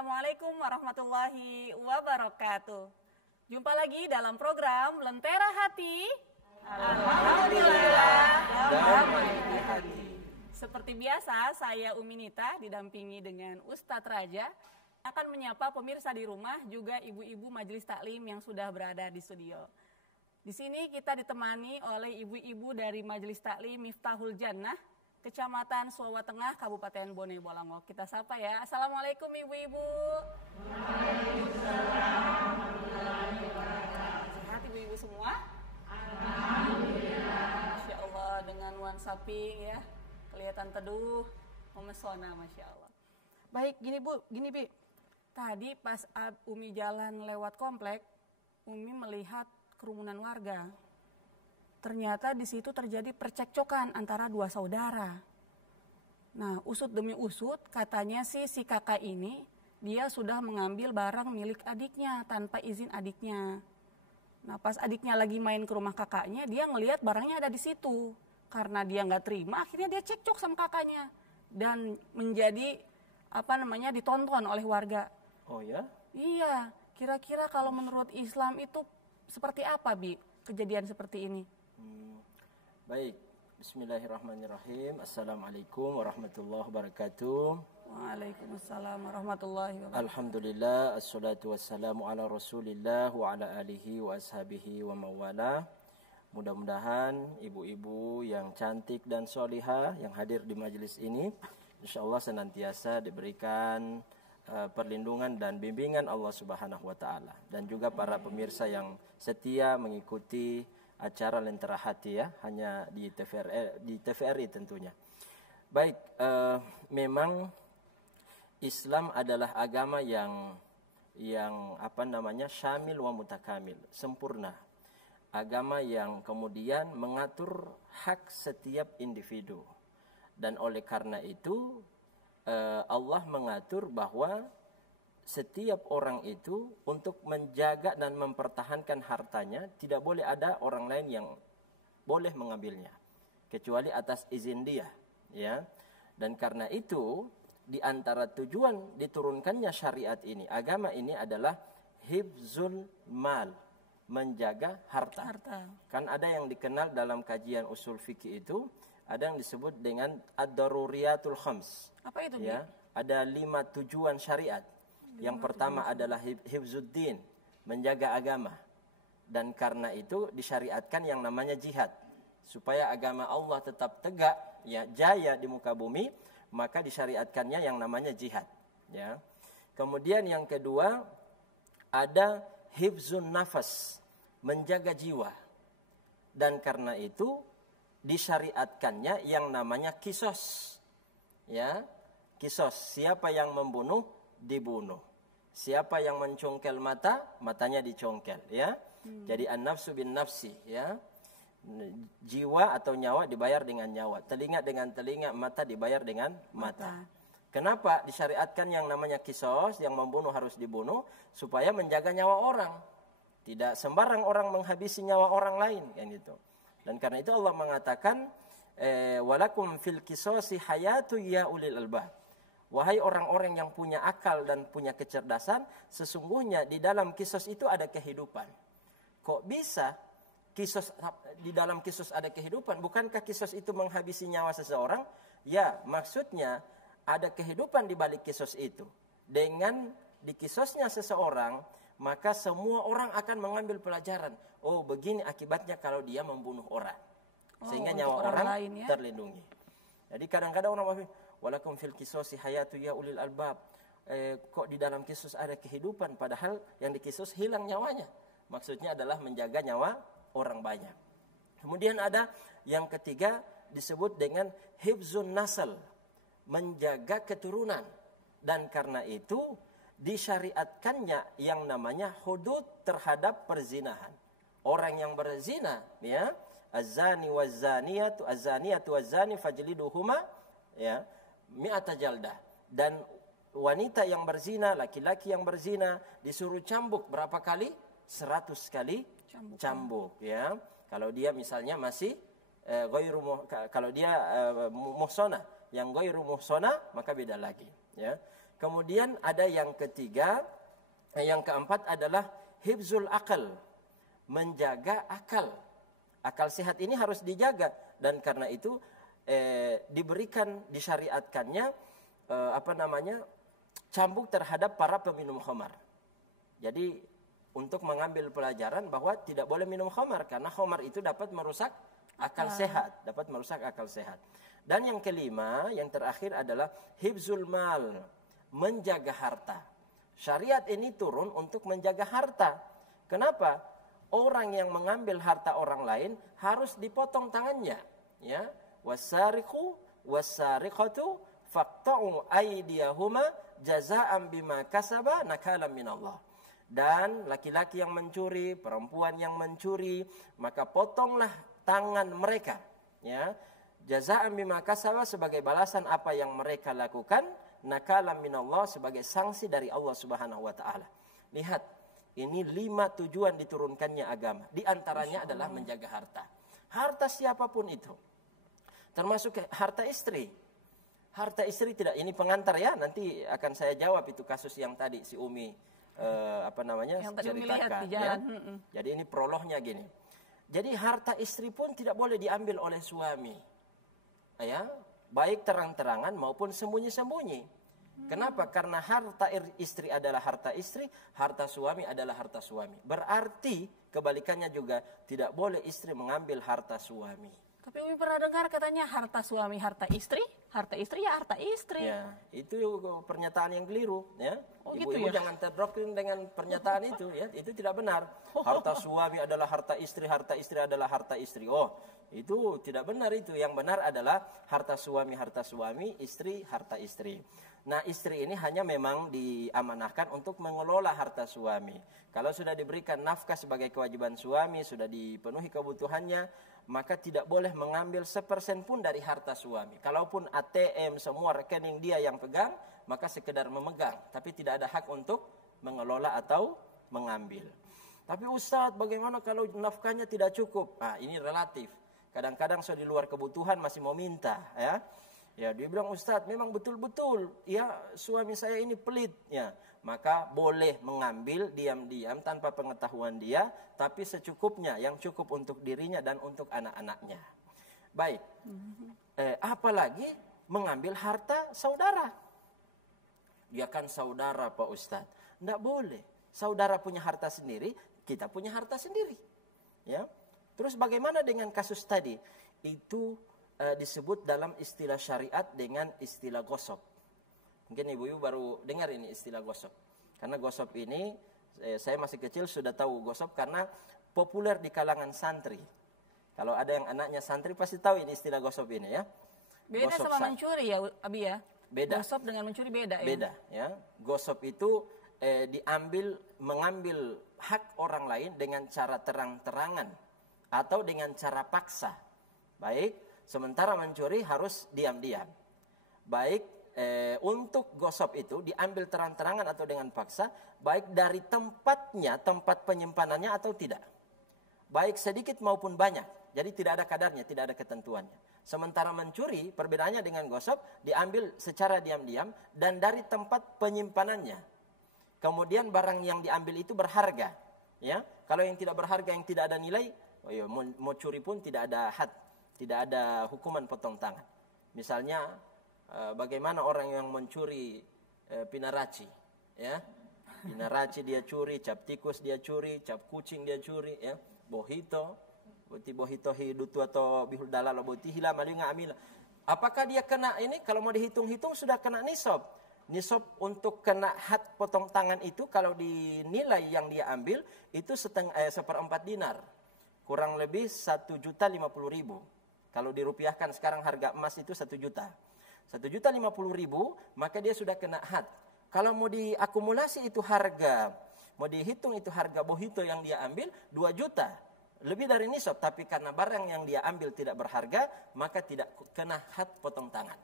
Assalamualaikum warahmatullahi wabarakatuh. Jumpa lagi dalam program Lentera Hati. Alhamdulillah, damai di hati. Seperti biasa, saya Umi Nita didampingi dengan Ustadz Raja akan menyapa pemirsa di rumah, juga ibu-ibu majelis taklim yang sudah berada di studio. Di sini kita ditemani oleh ibu-ibu dari Majelis Taklim Miftahul Jannah, Kecamatan Suawa Tengah, Kabupaten Bone Bolango. Kita sapa ya. Assalamualaikum ibu-ibu. Waalaikumsalam. Sehat ibu-ibu semua? Alhamdulillah. Masya Allah, dengan nuansa pink ya, kelihatan teduh, memesona, Masya Allah. Baik, gini Bi. Tadi pas Umi jalan lewat komplek, Umi melihat kerumunan warga. Ternyata di situ terjadi percekcokan antara dua saudara. Nah, usut demi usut, katanya si kakak ini, dia sudah mengambil barang milik adiknya tanpa izin adiknya. Nah, pas adiknya lagi main ke rumah kakaknya, dia ngelihat barangnya ada di situ. Karena dia nggak terima, akhirnya dia cekcok sama kakaknya. Dan menjadi, ditonton oleh warga. Oh ya? Iya, kira-kira kalau menurut Islam itu seperti apa, Bi, kejadian seperti ini? Baik, bismillahirrahmanirrahim. Assalamualaikum warahmatullahi wabarakatuh. Waalaikumsalam warahmatullahi wabarakatuh. Alhamdulillah, assalatu wassalamu ala rasulillah wa ala alihi wa ashabihi wa mawala. Mudah-mudahan ibu-ibu yang cantik dan solihah yang hadir di majelis ini, insyaallah senantiasa diberikan perlindungan dan bimbingan Allah Subhanahu wa taala, dan juga para pemirsa yang setia mengikuti acara Lentera Hati ya, hanya di TVRI tentunya. Baik, memang Islam adalah agama yang syamil wa mutakamil, sempurna. Agama yang kemudian mengatur hak setiap individu. Dan oleh karena itu Allah mengatur bahwa setiap orang itu untuk menjaga dan mempertahankan hartanya tidak boleh ada orang lain yang boleh mengambilnya kecuali atas izin dia, ya. Dan karena itu di antara tujuan diturunkannya syariat ini, agama ini adalah hifzul mal, menjaga harta. Kan ada yang dikenal dalam kajian usul fikih itu, ada yang disebut dengan ad-daruriyatul khams. Apa itu, ya? Ada 5 tujuan syariat. Yang pertama adalah hifzuddin, menjaga agama. Dan karena itu disyariatkan yang namanya jihad. Supaya agama Allah tetap tegak, ya, jaya di muka bumi, maka disyariatkannya yang namanya jihad, ya. Kemudian yang kedua ada hifzun nafas, menjaga jiwa. Dan karena itu disyariatkannya yang namanya kisos. Ya, kisos, siapa yang membunuh dibunuh. Siapa yang mencongkel mata, matanya dicongkel, ya. Jadi an-nafsu bin nafsi, ya. Jiwa atau nyawa dibayar dengan nyawa, telinga dengan telinga, mata dibayar dengan mata. Kenapa disyariatkan yang namanya kisos, yang membunuh harus dibunuh? Supaya menjaga nyawa orang. Tidak sembarang orang menghabisi nyawa orang lain, kan gitu. Dan karena itu Allah mengatakan walakum fil qisasi hayatu ya ulil albab. Wahai orang-orang yang punya akal dan punya kecerdasan, sesungguhnya di dalam kisos itu ada kehidupan. Kok bisa kisos, di dalam kisos ada kehidupan? Bukankah kisos itu menghabisi nyawa seseorang? Ya, maksudnya ada kehidupan di balik kisos itu. Dengan dikisosnya seseorang, maka semua orang akan mengambil pelajaran. Oh, begini akibatnya kalau dia membunuh orang. Sehingga nyawa orang lain, ya, terlindungi. Jadi kadang-kadang orang berpikir, walakum fil qisasi hayatu ya ulil albab. Kok di dalam kisos ada kehidupan, padahal yang dikisos hilang nyawanya. Maksudnya adalah menjaga nyawa orang banyak. Kemudian ada yang ketiga disebut dengan hifzun nasl, menjaga keturunan. Dan karena itu disyariatkannya yang namanya hudud terhadap perzinahan. Orang yang berzina, ya, az-zani waz-zaniyatu waz-zani fajliduhuma, ya, mi'ata jaldah. Dan wanita yang berzina, laki-laki yang berzina disuruh cambuk berapa kali? 100 kali cambuk, ya. Kalau dia misalnya masih kalau dia muhsona, yang ghairu muhsona maka beda lagi, ya. Kemudian ada yang ketiga, yang keempat adalah hifzul akal, menjaga akal. Akal sehat ini harus dijaga, dan karena itu diberikan, disyariatkannya cambuk terhadap para peminum khamar. Jadi untuk mengambil pelajaran bahwa tidak boleh minum khamar, karena khamar itu dapat merusak akal sehat, dapat merusak akal sehat. Dan yang kelima, yang terakhir adalah hifzul mal, menjaga harta. Syariat ini turun untuk menjaga harta. Kenapa? Orang yang mengambil harta orang lain harus dipotong tangannya, ya. Wasariqu wasariqatu faqta'u aydiyahuma jazaa'an bima kasaba nakalan minallah. Dan laki-laki yang mencuri, perempuan yang mencuri, maka potonglah tangan mereka, ya. Jazaa'an bima kasaba, sebagai balasan apa yang mereka lakukan, nakalan minallah, sebagai sanksi dari Allah Subhanahu wa taala. Lihat, ini 5 tujuan diturunkannya agama. Di antaranya adalah menjaga harta. Harta siapapun itu. Termasuk harta istri. Harta istri tidak, ini pengantar ya, nanti akan saya jawab itu kasus yang tadi si Umi yang tadi Umi lihat di jalan. Ya. Jadi ini prolognya gini. Jadi harta istri pun tidak boleh diambil oleh suami. Ya, baik terang-terangan maupun sembunyi-sembunyi. Kenapa? Karena harta istri adalah harta istri, harta suami adalah harta suami. Berarti kebalikannya juga, tidak boleh istri mengambil harta suami. Tapi Umi pernah dengar katanya harta suami harta istri ya harta istri. Ya, itu pernyataan yang keliru, ya. Oh, Ibu-ibu gitu ya? jangan terdoktrin dengan pernyataan itu, ya. Itu tidak benar. Harta suami adalah harta istri adalah harta istri. Oh, itu tidak benar itu. Yang benar adalah harta suami, istri, harta istri. Nah, istri ini hanya memang diamanahkan untuk mengelola harta suami. Kalau sudah diberikan nafkah sebagai kewajiban suami, sudah dipenuhi kebutuhannya, maka tidak boleh mengambil 1% pun dari harta suami. Kalaupun ATM semua rekening dia yang pegang, maka sekedar memegang, tapi tidak ada hak untuk mengelola atau mengambil. Tapi Ustadz, bagaimana kalau nafkahnya tidak cukup? Nah, ini relatif. Kadang-kadang sudah di luar kebutuhan masih mau minta, ya. Ya, dia bilang, Ustadz, memang betul-betul ya suami saya ini pelit, ya. Maka boleh mengambil diam-diam tanpa pengetahuan dia, tapi secukupnya, yang cukup untuk dirinya dan untuk anak-anaknya. Baik. Apalagi mengambil harta saudara. Dia kan saudara, Pak Ustadz. Tidak boleh. Saudara punya harta sendiri, kita punya harta sendiri. Ya. Terus bagaimana dengan kasus tadi? Itu disebut dalam istilah syariat dengan istilah gosok. Mungkin ibu-ibu baru dengar ini istilah gosok. Karena gosok ini, saya masih kecil sudah tahu gosok karena populer di kalangan santri. Kalau ada yang anaknya santri pasti tahu ini istilah gosok ini, ya. Beda gosok sama mencuri ya, Abi ya? Beda. Gosok dengan mencuri beda ya? Beda, ya. Gosok itu mengambil hak orang lain dengan cara terang-terangan atau dengan cara paksa. Baik. Sementara mencuri harus diam-diam. Baik, untuk gosok itu diambil terang-terangan atau dengan paksa, baik dari tempatnya, tempat penyimpanannya atau tidak. Baik sedikit maupun banyak. Jadi tidak ada kadarnya, tidak ada ketentuannya. Sementara mencuri, perbedaannya dengan gosok, diambil secara diam-diam dan dari tempat penyimpanannya. Kemudian barang yang diambil itu berharga. Ya, kalau yang tidak berharga, yang tidak ada nilai, mau curi pun tidak ada had. Tidak ada hukuman potong tangan. Misalnya, bagaimana orang yang mencuri pinaraci, ya? Pinaraci dia curi, cap tikus dia curi, cap kucing dia curi, ya? Bohito, bohito hidutu atau bihul dalal bohitihila malinga amila. Apakah dia kena ini? Kalau mau dihitung-hitung sudah kena nisab. Nisab untuk kena had potong tangan itu kalau dinilai yang dia ambil itu 1/4 dinar, kurang lebih 1.050.000. Kalau dirupiahkan sekarang harga emas itu 1 juta. 1.050.000, maka dia sudah kena had. Kalau mau diakumulasi itu harga, mau dihitung itu harga bohito yang dia ambil 2 juta. Lebih dari nisab, tapi karena barang yang dia ambil tidak berharga, maka tidak kena had potong tangan.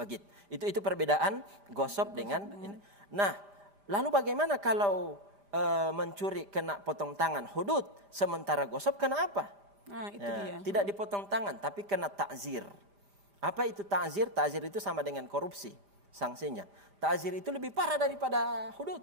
Begitu. Itu perbedaan gosok dengan ini. Nah, lalu bagaimana kalau mencuri kena potong tangan hudud, sementara gosok kena apa? Nah, itu dia. Tidak dipotong tangan, tapi kena ta'zir. Apa itu ta'zir? Ta'zir itu sama dengan korupsi sanksinya. Ta'zir itu lebih parah daripada hudud.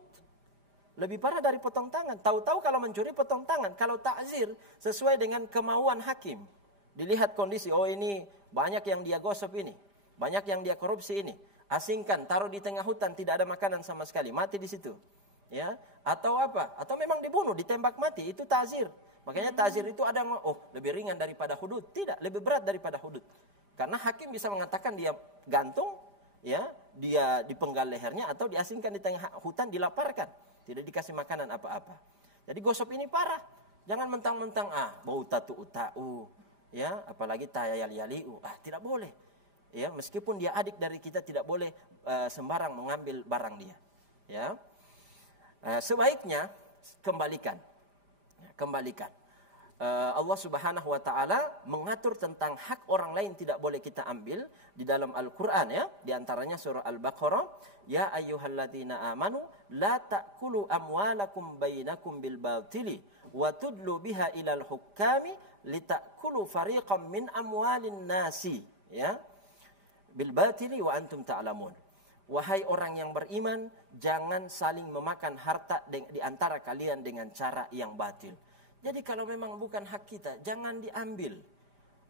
Lebih parah dari potong tangan. Tahu-tahu kalau mencuri potong tangan. Kalau ta'zir sesuai dengan kemauan hakim. Dilihat kondisi, oh ini banyak yang dia gosok ini. Banyak yang dia korupsi ini. Asingkan, taruh di tengah hutan, tidak ada makanan sama sekali. Mati di situ. Ya, atau apa? Atau memang dibunuh, ditembak mati. Itu ta'zir. Makanya ta'zir itu ada, oh lebih ringan daripada hudud. Tidak, lebih berat daripada hudud. Karena hakim bisa mengatakan dia gantung, ya, dia dipenggal lehernya atau diasingkan di tengah hutan, dilaparkan, tidak dikasih makanan apa-apa. Jadi gosok ini parah. Jangan mentang-mentang bau tatu-tau, ya, apalagi tayal-yaliu. Tidak boleh. Ya, meskipun dia adik dari kita tidak boleh sembarang mengambil barang dia. Ya. Sebaiknya kembalikan. Ya, kembalikan. Allah Subhanahu wa taala mengatur tentang hak orang lain tidak boleh kita ambil di dalam Al-Qur'an, ya. Di antaranya surah Al-Baqarah, ya ayyuhalladzina amanu la ta'kulu amwalakum bainakum bil batili wa tudlu biha ilal hukami litakulu fariqam min amwalin nasi, ya. Bil batili wa antum ta'lamun. Wahai orang yang beriman, jangan saling memakan harta di antara kalian dengan cara yang batil. Jadi kalau memang bukan hak kita, jangan diambil.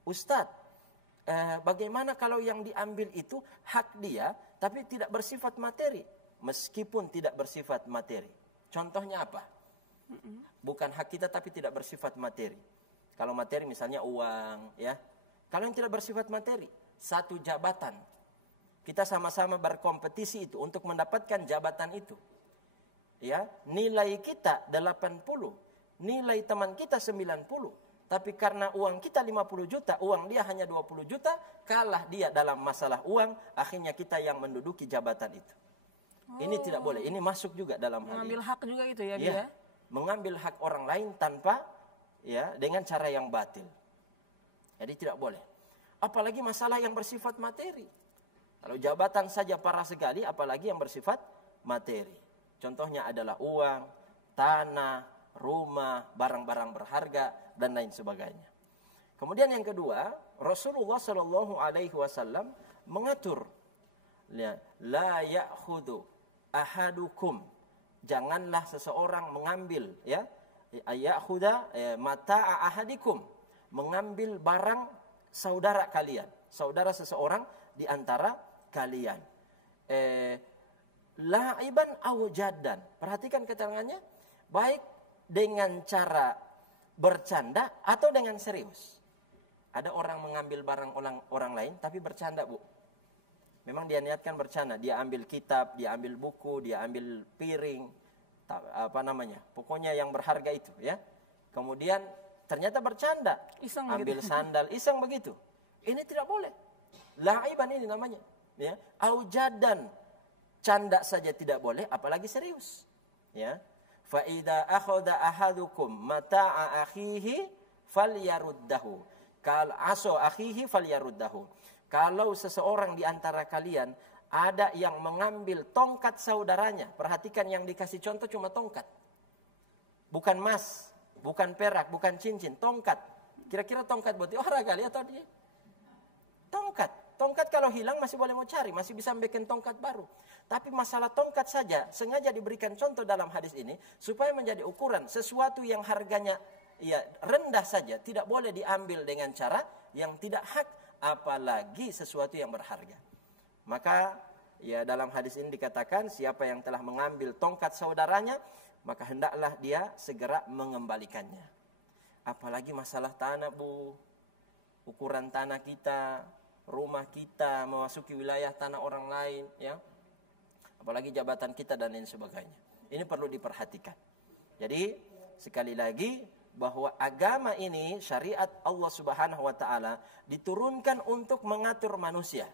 Ustadz, bagaimana kalau yang diambil itu hak dia, tapi tidak bersifat materi? Meskipun tidak bersifat materi. Contohnya apa? Bukan hak kita tapi tidak bersifat materi. Kalau materi misalnya uang, ya. Kalau yang tidak bersifat materi, satu jabatan. Kita sama-sama berkompetisi itu untuk mendapatkan jabatan itu. Ya, nilai kita 80. Nilai teman kita 90, tapi karena uang kita 50 juta, uang dia hanya 20 juta, kalah dia dalam masalah uang, akhirnya kita yang menduduki jabatan itu. Ini tidak boleh, ini masuk juga dalam hal ini. Mengambil hak juga itu ya, dia. Mengambil hak orang lain tanpa, ya, dengan cara yang batil. Jadi tidak boleh. Apalagi masalah yang bersifat materi. Kalau jabatan saja parah sekali, apalagi yang bersifat materi. Contohnya adalah uang, tanah, rumah, barang-barang berharga, dan lain sebagainya. Kemudian yang kedua, Rasulullah Shallallahu Alaihi Wasallam mengatur, la ya'khudhu ahadukum, janganlah seseorang mengambil, ya, ya'khudha mata'a ahadikum, mengambil barang saudara kalian, saudara seseorang di antara kalian. La'iban aw jaddan. Perhatikan keterangannya, baik dengan cara bercanda atau dengan serius. Ada orang mengambil barang orang lain tapi bercanda, Bu. Memang dia niatkan bercanda, dia ambil kitab, dia ambil buku, dia ambil piring, pokoknya yang berharga itu, ya. Kemudian ternyata bercanda, iseng ambil gitu. sandal, iseng begitu. Ini tidak boleh. La'iban ini namanya, ya. Aujadan, canda saja tidak boleh, apalagi serius, ya. Fa idza akhadha ahadukum mata'a akhihi falyaruddahu. Kal aso akhihi falyaruddahu. Kalau seseorang di antara kalian ada yang mengambil tongkat saudaranya, perhatikan yang dikasih contoh cuma tongkat. Bukan emas, bukan perak, bukan cincin, tongkat. Kira-kira tongkat buat orang kali atau dia? Tongkat. Tongkat kalau hilang masih boleh mau cari, masih bisa bikin tongkat baru. Tapi masalah tongkat saja sengaja diberikan contoh dalam hadis ini supaya menjadi ukuran sesuatu yang harganya, ya, rendah saja tidak boleh diambil dengan cara yang tidak hak, apalagi sesuatu yang berharga. Maka, ya, dalam hadis ini dikatakan siapa yang telah mengambil tongkat saudaranya, maka hendaklah dia segera mengembalikannya. Apalagi masalah tanah, Bu. Ukuran tanah kita, rumah kita memasuki wilayah tanah orang lain, ya. Apalagi jabatan kita dan lain sebagainya. Ini perlu diperhatikan. Jadi sekali lagi bahwa agama ini, syariat Allah Subhanahu wa taala diturunkan untuk mengatur manusia.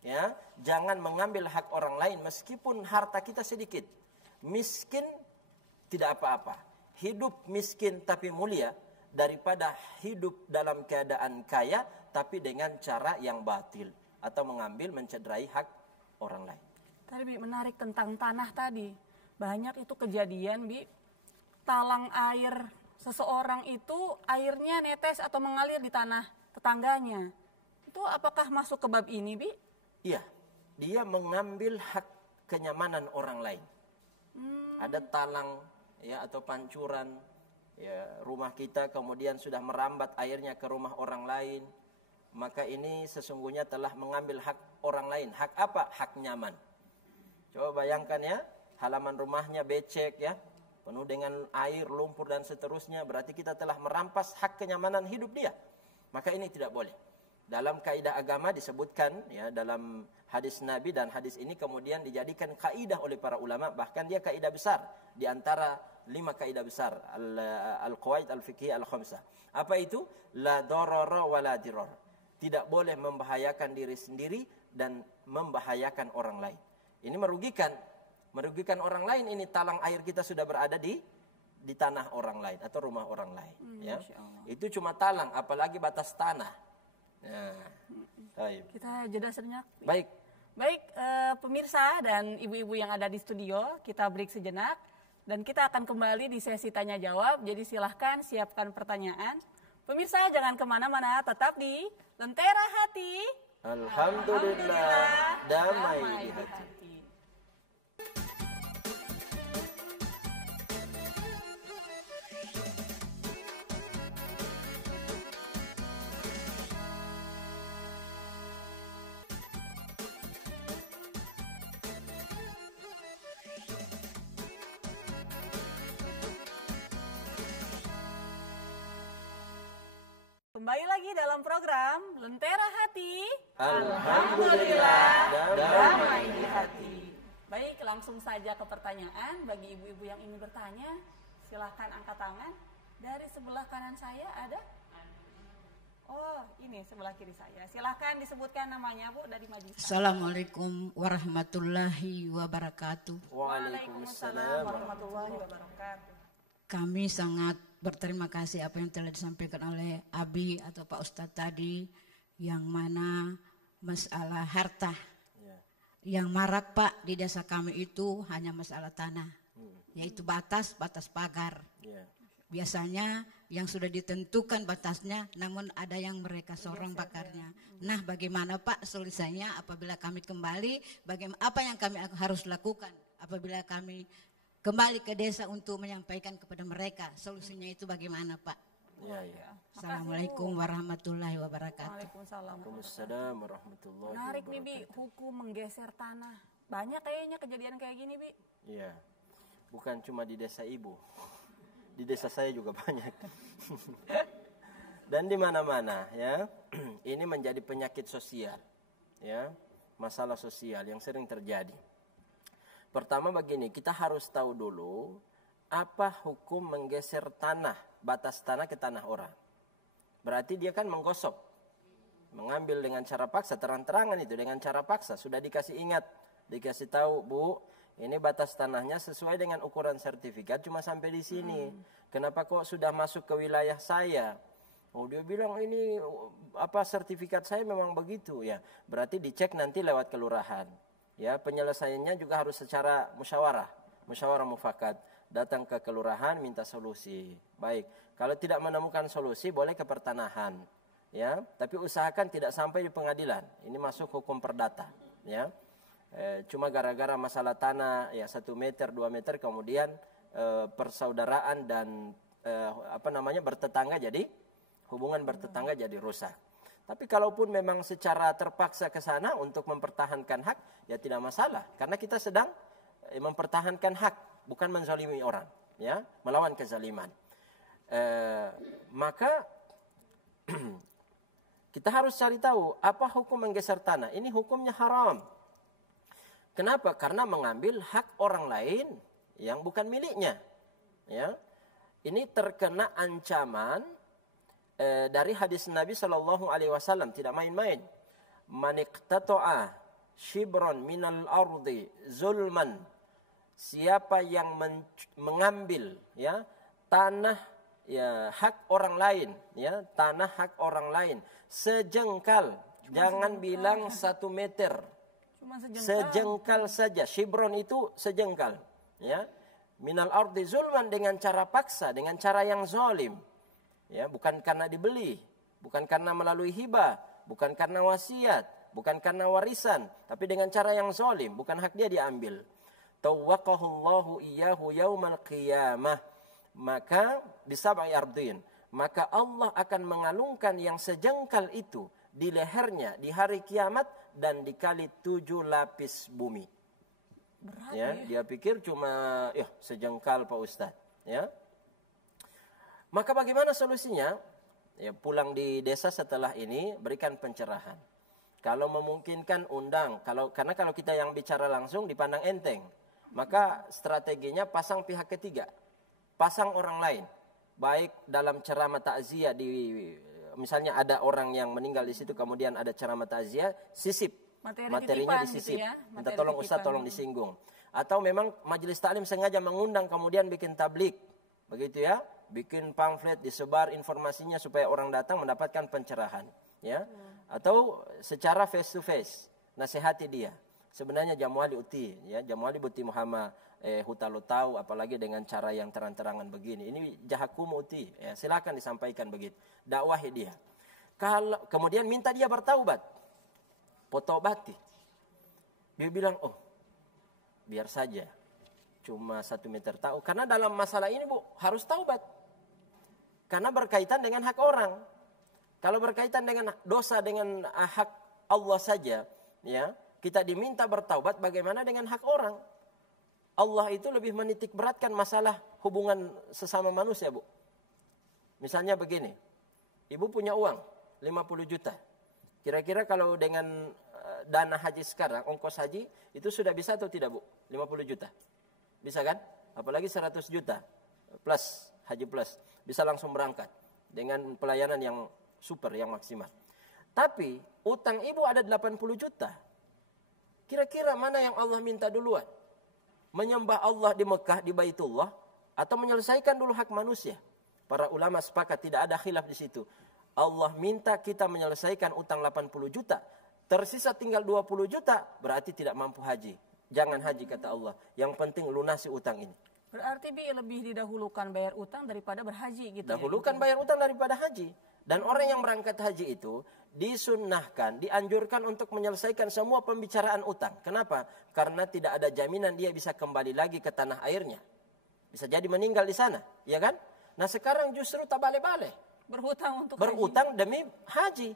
Ya, jangan mengambil hak orang lain meskipun harta kita sedikit. Miskin tidak apa-apa. Hidup miskin tapi mulia daripada hidup dalam keadaan kaya tapi dengan cara yang batil atau mengambil, mencederai hak orang lain. Tadi Bi, menarik tentang tanah tadi. Banyak itu kejadian, Bi, talang air seseorang itu airnya netes atau mengalir di tanah tetangganya. Itu apakah masuk ke bab ini, Bi? Iya, dia mengambil hak kenyamanan orang lain. Ada talang ya atau pancuran ya rumah kita, kemudian sudah merambat airnya ke rumah orang lain, maka ini sesungguhnya telah mengambil hak orang lain. Hak apa? Hak nyaman. Coba bayangkan ya, halaman rumahnya becek ya, penuh dengan air, lumpur dan seterusnya, berarti kita telah merampas hak kenyamanan hidup dia. Maka ini tidak boleh. Dalam kaidah agama disebutkan ya, dalam hadis Nabi, dan hadis ini kemudian dijadikan kaidah oleh para ulama, bahkan dia kaidah besar di antara 5 kaidah besar al-qawaid al-fiqhiyah al-khamsah. Apa itu? La darara wa la dirar. Tidak boleh membahayakan diri sendiri dan membahayakan orang lain. Ini merugikan orang lain. Ini talang air kita sudah berada di tanah orang lain atau rumah orang lain. Ya, itu cuma talang, apalagi batas tanah. Nah, kita jeda sejenak. Baik, pemirsa dan ibu-ibu yang ada di studio, kita break sejenak dan kita akan kembali di sesi tanya jawab. Jadi silahkan siapkan pertanyaan. Pemirsa jangan kemana-mana, tetap di Lentera Hati. Alhamdulillah, damai di hati. Kembali lagi dalam program Lentera Hati. Alhamdulillah, damai di hati. Baik, langsung saja ke pertanyaan. Bagi ibu-ibu yang ingin bertanya, silahkan angkat tangan. Dari sebelah kanan saya ada? Oh, ini sebelah kiri saya. Silahkan disebutkan namanya, Bu, dari majelis. Assalamualaikum warahmatullahi wabarakatuh. Waalaikumsalam warahmatullahi wabarakatuh. Kami sangat berterima kasih apa yang telah disampaikan oleh Abi atau Pak Ustadz tadi, yang mana masalah harta yang marak Pak di desa kami itu hanya masalah tanah, yaitu batas pagar. Biasanya yang sudah ditentukan batasnya, namun ada yang mereka sorong pagarnya. Nah, bagaimana Pak solusinya apabila kami kembali? Bagaimana apa yang kami harus lakukan apabila kami kembali ke desa untuk menyampaikan kepada mereka solusinya itu bagaimana Pak? Ya. Assalamualaikum warahmatullahi wabarakatuh. Waalaikumsalam warahmatullahi wabarakatuh. Menarik nih, Bi, hukum menggeser tanah. Banyak kayaknya kejadian kayak gini, Bi. Iya, bukan cuma di desa ibu, di desa saya juga banyak. Dan di mana-mana ya, ini menjadi penyakit sosial, ya, masalah sosial yang sering terjadi. Pertama begini, kita harus tahu dulu apa hukum menggeser tanah, batas tanah ke tanah orang. Berarti dia kan menggosok, mengambil dengan cara paksa, terang-terangan itu dengan cara paksa. Sudah dikasih ingat, dikasih tahu, Bu, ini batas tanahnya sesuai dengan ukuran sertifikat cuma sampai di sini. Kenapa kok sudah masuk ke wilayah saya? Oh, dia bilang ini apa sertifikat saya memang begitu ya. Berarti dicek nanti lewat kelurahan. Ya, penyelesaiannya juga harus secara musyawarah mufakat. Datang ke kelurahan minta solusi. Baik, kalau tidak menemukan solusi boleh ke pertanahan. Ya, tapi usahakan tidak sampai di pengadilan. Ini masuk hukum perdata. Ya, cuma gara-gara masalah tanah ya 1 meter 2 meter kemudian persaudaraan dan bertetangga jadi hubungan bertetangga jadi rusak. Tapi kalaupun memang secara terpaksa ke sana untuk mempertahankan hak, ya tidak masalah. Karena kita sedang mempertahankan hak, bukan menzalimi orang, ya, melawan kezaliman. Maka kita harus cari tahu apa hukum menggeser tanah. Ini hukumnya haram. Kenapa? Karena mengambil hak orang lain yang bukan miliknya. Ya, ini terkena ancaman dari hadis Nabi SAW, tidak main-main. Man iqtata'a shibran minal ardi zulman, siapa yang mengambil ya tanah ya hak orang lain, ya tanah hak orang lain sejengkal, jangan bilang 1 meter, Cuma sejengkal saja. Shibron itu sejengkal, ya. Minal ardi zulman, dengan cara paksa, dengan cara yang zalim. Ya, bukan karena dibeli, bukan karena melalui hibah, bukan karena wasiat, bukan karena warisan, tapi dengan cara yang zalim, bukan hak dia diambil. Tawwaqahullahu iyyahu yaumal qiyamah. Maka bisab'i ardin, maka Allah akan mengalungkan yang sejengkal itu di lehernya di hari kiamat dan dikali 7 lapis bumi. Berat Ya, dia pikir cuma sejengkal Pak Ustadz, ya. Maka bagaimana solusinya? Ya, pulang di desa setelah ini berikan pencerahan. Kalau memungkinkan undang, karena kalau kita yang bicara langsung dipandang enteng, maka strateginya pasang pihak ketiga, pasang orang lain, baik dalam ceramah takziah misalnya ada orang yang meninggal di situ, kemudian ada ceramah takziah, sisip materinya disisip, gitu ya? minta tolong Ustaz tolong disinggung, atau memang majelis taklim sengaja mengundang kemudian bikin tablik, begitu ya, bikin pamflet disebar informasinya supaya orang datang mendapatkan pencerahan, ya. Atau secara face to face nasihati dia. Sebenarnya Jamuali uti, ya, Jamuali buti Muhammad hutalo tahu, apalagi dengan cara yang terang-terangan begini. Ini jahakumu uti, ya, silakan disampaikan begitu. Dakwahi dia. Kalau kemudian minta dia bertaubat. Potobati. Dia bilang, "Oh, biar saja. Cuma 1 meter tahu." Karena dalam masalah ini, Bu, harus taubat. Karena berkaitan dengan hak orang. Kalau berkaitan dengan dosa dengan hak Allah saja, ya, kita diminta bertaubat, bagaimana dengan hak orang? Allah itu lebih menitik beratkan masalah hubungan sesama manusia, Bu. Misalnya begini, ibu punya uang 50 juta. Kira-kira kalau dengan dana haji sekarang, ongkos haji, itu sudah bisa atau tidak, Bu? 50 juta. Bisa kan? Apalagi 100 juta plus, haji plus. Bisa langsung berangkat dengan pelayanan yang super, yang maksimal. Tapi utang ibu ada 80 juta. Kira-kira mana yang Allah minta duluan? Menyembah Allah di Mekah, di Baitullah, atau menyelesaikan dulu hak manusia? Para ulama sepakat tidak ada khilaf di situ. Allah minta kita menyelesaikan utang 80 juta. Tersisa tinggal 20 juta, berarti tidak mampu haji. Jangan haji kata Allah. Yang penting lunasi utang ini. Berarti lebih didahulukan bayar utang daripada berhaji gitu. Dahulukan bayar utang daripada haji. Dan orang yang berangkat haji itu disunnahkan, dianjurkan untuk menyelesaikan semua pembicaraan utang. Kenapa? Karena tidak ada jaminan dia bisa kembali lagi ke tanah airnya. Bisa jadi meninggal di sana, ya kan? Nah sekarang justru tak bale-bale. Berhutang untuk berutang haji. Demi haji.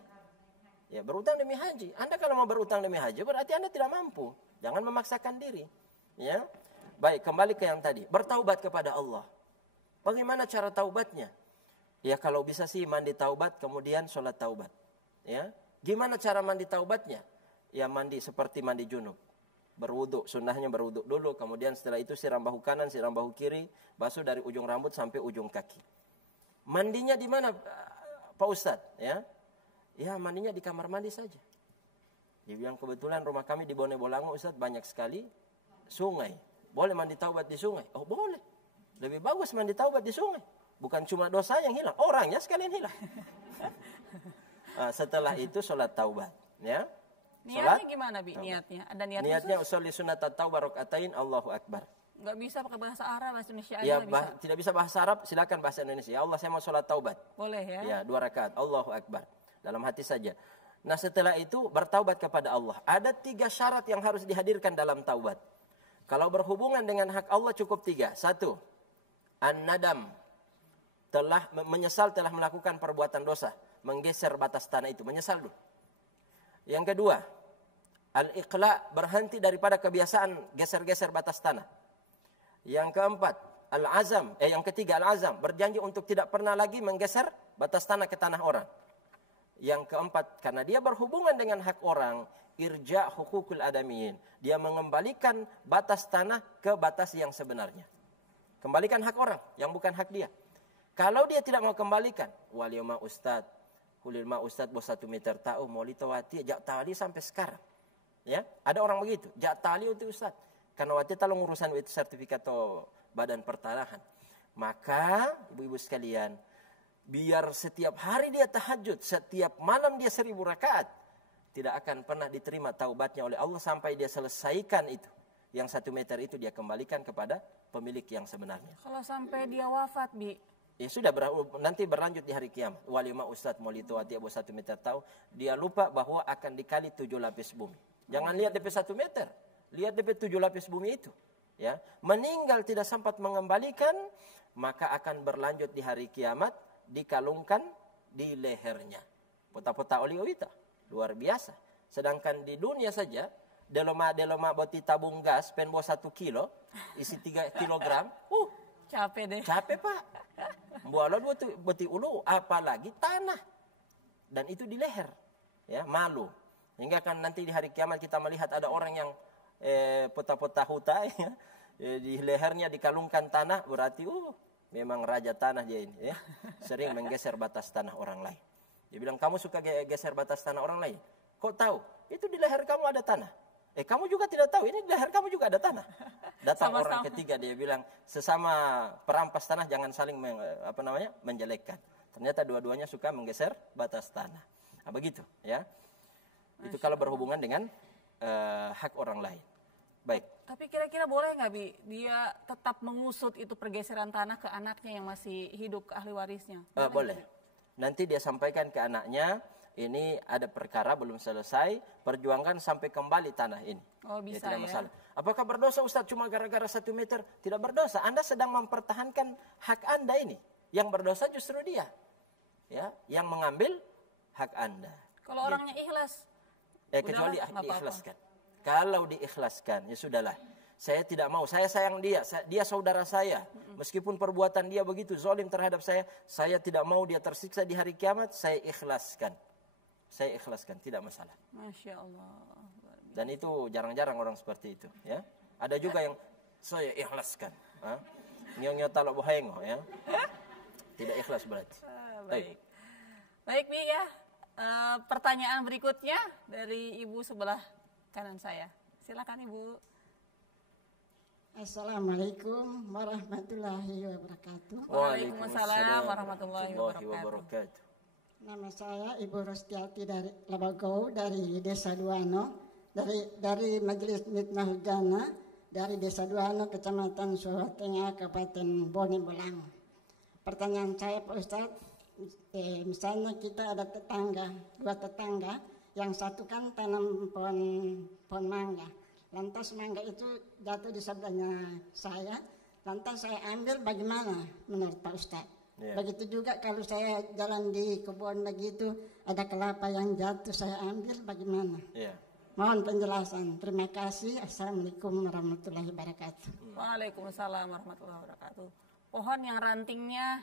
Ya, berutang demi haji. Anda kalau mau berutang demi haji berarti Anda tidak mampu. Jangan memaksakan diri. Ya. Baik, kembali ke yang tadi. Bertaubat kepada Allah. Bagaimana cara taubatnya? Ya kalau bisa sih mandi taubat kemudian sholat taubat. Ya. Gimana cara mandi taubatnya? Ya mandi seperti mandi junub. Berwudu, sunnahnya berwudu dulu, kemudian setelah itu siram bahu kanan, siram bahu kiri, basuh dari ujung rambut sampai ujung kaki. Mandinya di mana, Pak Ustadz? Ya, ya mandinya di kamar mandi saja. Dia bilang kebetulan rumah kami di Bone Bolango, Ustadz, banyak sekali sungai. Boleh mandi taubat di sungai? Oh boleh. Lebih bagus mandi taubat di sungai. Bukan cuma dosa yang hilang, orangnya sekalian hilang. Setelah itu sholat taubat. Ya. Niatnya gimana, Bi? Niatnya? Ada niat khusus? Niatnya usolli sunat at-taubah rakaatain, Allahu Akbar. Nggak bisa pakai bahasa Arab, bahasa Indonesia ya, aja bisa. Tidak bisa bahasa Arab, silakan bahasa Indonesia. Ya Allah, saya mau sholat taubat. Boleh ya? Ya, 2 rakaat, Allahu Akbar. Dalam hati saja. Nah setelah itu bertaubat kepada Allah. Ada 3 syarat yang harus dihadirkan dalam taubat. Kalau berhubungan dengan hak Allah cukup 3. 1, an-nadam. Menyesal telah melakukan perbuatan dosa. Menggeser batas tanah itu, menyesal dulu. Yang kedua, al-iqla, berhenti daripada kebiasaan geser-geser batas tanah. Yang keempat, yang ketiga al-azam, berjanji untuk tidak pernah lagi menggeser batas tanah ke tanah orang. Yang keempat, karena dia berhubungan dengan hak orang, irja' hukukul adamiyin. Dia mengembalikan batas tanah ke batas yang sebenarnya. Kembalikan hak orang yang bukan hak dia. Kalau dia tidak mau kembalikan, waliyoma ustad, hulilma ustad bos 1 meter tahu mau litawati, jak tali sampai sekarang. Ya, ada orang begitu, jak tali untuk ustad. Karena waktu tolong urusan itu sertifikat atau badan pertanahan. Maka ibu-ibu sekalian, biar setiap hari dia tahajud, setiap malam dia 1000 rakaat, tidak akan pernah diterima taubatnya oleh Allah sampai dia selesaikan itu. Yang 1 meter itu dia kembalikan kepada pemilik yang sebenarnya. Kalau sampai dia wafat, Bi, Ya sudah, nanti berlanjut di hari kiamat. Walima Ustadz mau lituati abu 1 meter tahu. Dia lupa bahwa akan dikali 7 lapis bumi. Jangan lihat DP 1 meter. Lihat DP 7 lapis bumi itu. Ya, meninggal tidak sempat mengembalikan, maka akan berlanjut di hari kiamat, dikalungkan di lehernya. Pota-pota oli itu. Luar biasa. Sedangkan di dunia saja, deloma boti tabung gas, penbo 1 kilo, isi 3 kilogram. Capek deh. Capek Pak. Buala boti ulu, apalagi tanah. Dan itu di leher. Ya, malu. Hingga kan nanti di hari kiamat kita melihat ada orang yang pota-pota huta, ya, di lehernya dikalungkan tanah, berarti memang raja tanah dia ini. Ya. Sering menggeser batas tanah orang lain. Dia bilang, kamu suka geser batas tanah orang lain? Kok tahu? Itu di leher kamu ada tanah. Kamu juga tidak tahu, ini di leher kamu juga ada tanah. Datang sama-sama. Orang ketiga, dia bilang, sesama perampas tanah jangan saling menjelekkan. Ternyata dua-duanya suka menggeser batas tanah. Nah, begitu ya. Itu kalau berhubungan dengan hak orang lain. Baik. Tapi kira-kira boleh nggak, Bi, dia tetap mengusut itu pergeseran tanah ke anaknya yang masih hidup, ke ahli warisnya? Boleh. Nanti dia sampaikan ke anaknya, ini ada perkara belum selesai, perjuangkan sampai kembali tanah ini. Oh, bisa tidak masalah. Apakah berdosa Ustaz cuma gara-gara 1 meter? Tidak berdosa. Anda sedang mempertahankan hak Anda ini. Yang berdosa justru dia. Ya, yang mengambil hak Anda. Kalau orangnya ikhlas? Kecuali diikhlaskan. Kalau diikhlaskan, ya sudahlah. Saya tidak mau, saya sayang dia saudara saya. Meskipun perbuatan dia begitu zalim terhadap saya tidak mau dia tersiksa di hari kiamat, saya ikhlaskan. Saya ikhlaskan, tidak masalah. Masya Allah. Dan itu jarang-jarang orang seperti itu. Ya, ada juga yang saya ikhlaskan. Nyo talok bohengo, ya. Tidak ikhlas berarti. Baik, Bi, ya. Pertanyaan berikutnya dari ibu sebelah kanan saya. Silakan, Ibu. Assalamualaikum warahmatullahi wabarakatuh. Waalaikumsalam warahmatullahi wabarakatuh. Nama saya Ibu Rostiati dari Labagau, dari Desa Duano, dari Majelis Mitnahul Jannah, dari Desa Duano, Kecamatan Suwa Tengah, Kabupaten Bone Bolang. Pertanyaan saya, Pak Ustadz, misalnya kita ada dua tetangga, yang satu kan tanam pohon mangga. Lantas mangga itu jatuh di sebelahnya saya, lantas saya ambil, bagaimana menurut Pak Ustadz? Yeah. Begitu juga kalau saya jalan di kebun begitu, ada kelapa yang jatuh, saya ambil, bagaimana? Yeah. Mohon penjelasan. Terima kasih. Assalamualaikum warahmatullahi wabarakatuh. Waalaikumsalam warahmatullahi wabarakatuh. Pohon yang rantingnya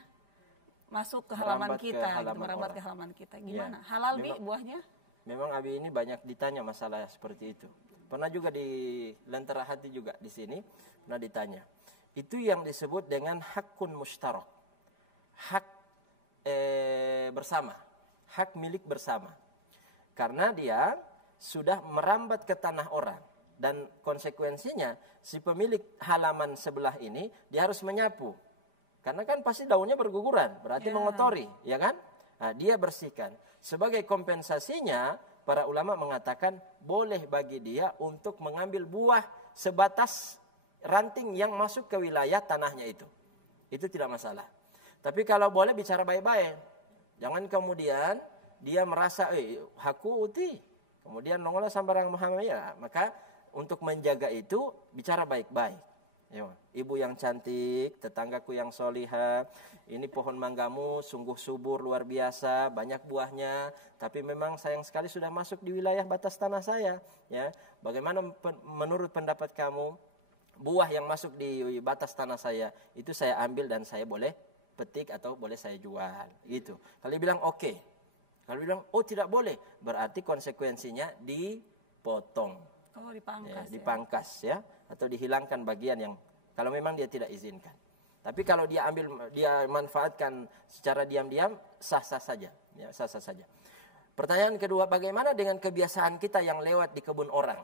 masuk ke halaman kita, merambat ke halaman kita. Gimana? Yeah. Halal, Bi, buahnya? Memang Abi ini banyak ditanya masalah seperti itu. Pernah juga di Lentera Hati juga di sini pernah ditanya. Itu yang disebut dengan hakun mustarak. Hak bersama, hak milik bersama. Karena dia sudah merambat ke tanah orang dan konsekuensinya si pemilik halaman sebelah ini dia harus menyapu. Karena kan pasti daunnya berguguran, berarti mengotori, ya kan? Nah, dia bersihkan. Sebagai kompensasinya, para ulama mengatakan boleh bagi dia untuk mengambil buah sebatas ranting yang masuk ke wilayah tanahnya itu. Itu tidak masalah. Tapi kalau boleh bicara baik-baik. Jangan kemudian dia merasa, haku uti. Kemudian nongol sambarang Muhammad, ya. Maka untuk menjaga itu bicara baik-baik. Ibu yang cantik, tetanggaku yang solihah, ini pohon manggamu sungguh subur luar biasa, banyak buahnya, tapi memang sayang sekali sudah masuk di wilayah batas tanah saya. Ya, bagaimana menurut pendapat kamu, buah yang masuk di batas tanah saya itu saya ambil dan saya boleh petik atau boleh saya jual, gitu. Kalau bilang oke, kalau bilang tidak boleh, berarti konsekuensinya dipotong. Oh, dipangkas. Dipangkas ya, atau dihilangkan bagian yang kalau memang dia tidak izinkan. Tapi kalau dia ambil, dia manfaatkan secara diam-diam, sah-sah saja, ya, sah-sah saja. Pertanyaan kedua, bagaimana dengan kebiasaan kita yang lewat di kebun orang,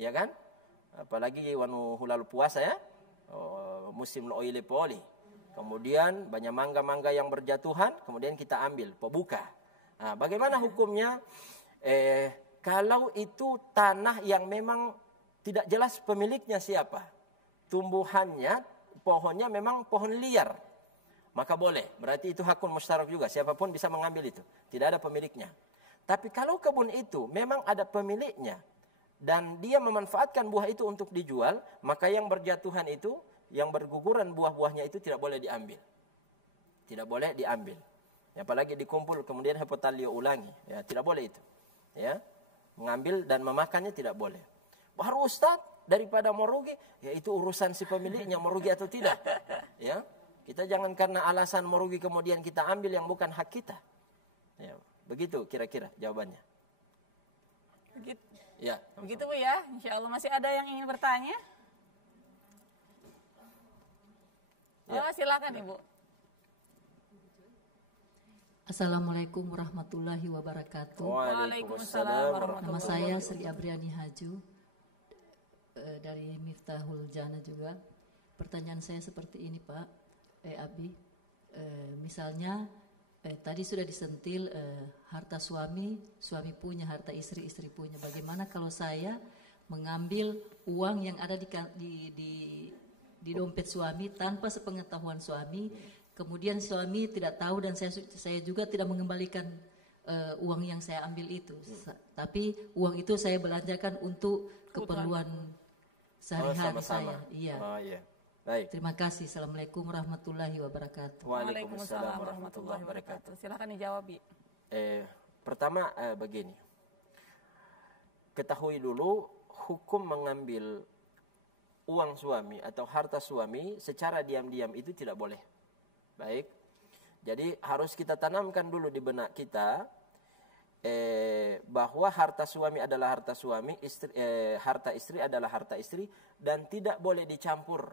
ya kan? Apalagi wanu hulal puasa ya, musim oile poli. Kemudian banyak mangga-mangga yang berjatuhan, kemudian kita ambil, buka. Nah, bagaimana hukumnya? Kalau itu tanah yang memang tidak jelas pemiliknya siapa, tumbuhannya, pohonnya memang pohon liar, maka boleh. Berarti itu hakun mustarak juga. Siapapun bisa mengambil itu. Tidak ada pemiliknya. Tapi kalau kebun itu memang ada pemiliknya dan dia memanfaatkan buah itu untuk dijual, maka yang berjatuhan itu, yang berguguran buah-buahnya itu tidak boleh diambil. Tidak boleh diambil. Apalagi dikumpul kemudian hepotalio ulangi. Ya, tidak boleh itu. Ya. Mengambil dan memakannya tidak boleh. Baru Ustaz, daripada merugi, ya itu urusan si pemiliknya merugi atau tidak. Ya. Kita jangan karena alasan merugi kemudian kita ambil yang bukan hak kita. Ya, begitu kira-kira jawabannya. Begitu. Ya. Begitu Bu ya. Insya Allah masih ada yang ingin bertanya? Ya. Oh, silakan Ibu. Assalamualaikum warahmatullahi wabarakatuh. Waalaikumsalam warahmatullahi Nama saya wabarakatuh. Sri Abriani Haju dari Miftahul Jannah juga. Pertanyaan saya seperti ini Pak Abi. Misalnya tadi sudah disentil harta suami punya, harta istri punya. Bagaimana kalau saya mengambil uang yang ada di dompet suami tanpa sepengetahuan suami? Kemudian suami tidak tahu dan saya juga tidak mengembalikan uang yang saya ambil itu. Tapi uang itu saya belanjakan untuk keperluan sehari-hari saya. Iya. Oh, iya. Baik. Terima kasih. Assalamualaikum warahmatullahi wabarakatuh. Waalaikumsalam warahmatullahi wabarakatuh. Silakan dijawab, Bi. Pertama begini. Ketahui dulu hukum mengambil uang suami atau harta suami secara diam-diam itu tidak boleh. Baik, jadi harus kita tanamkan dulu di benak kita bahwa harta suami adalah harta suami, harta istri adalah harta istri dan tidak boleh dicampur.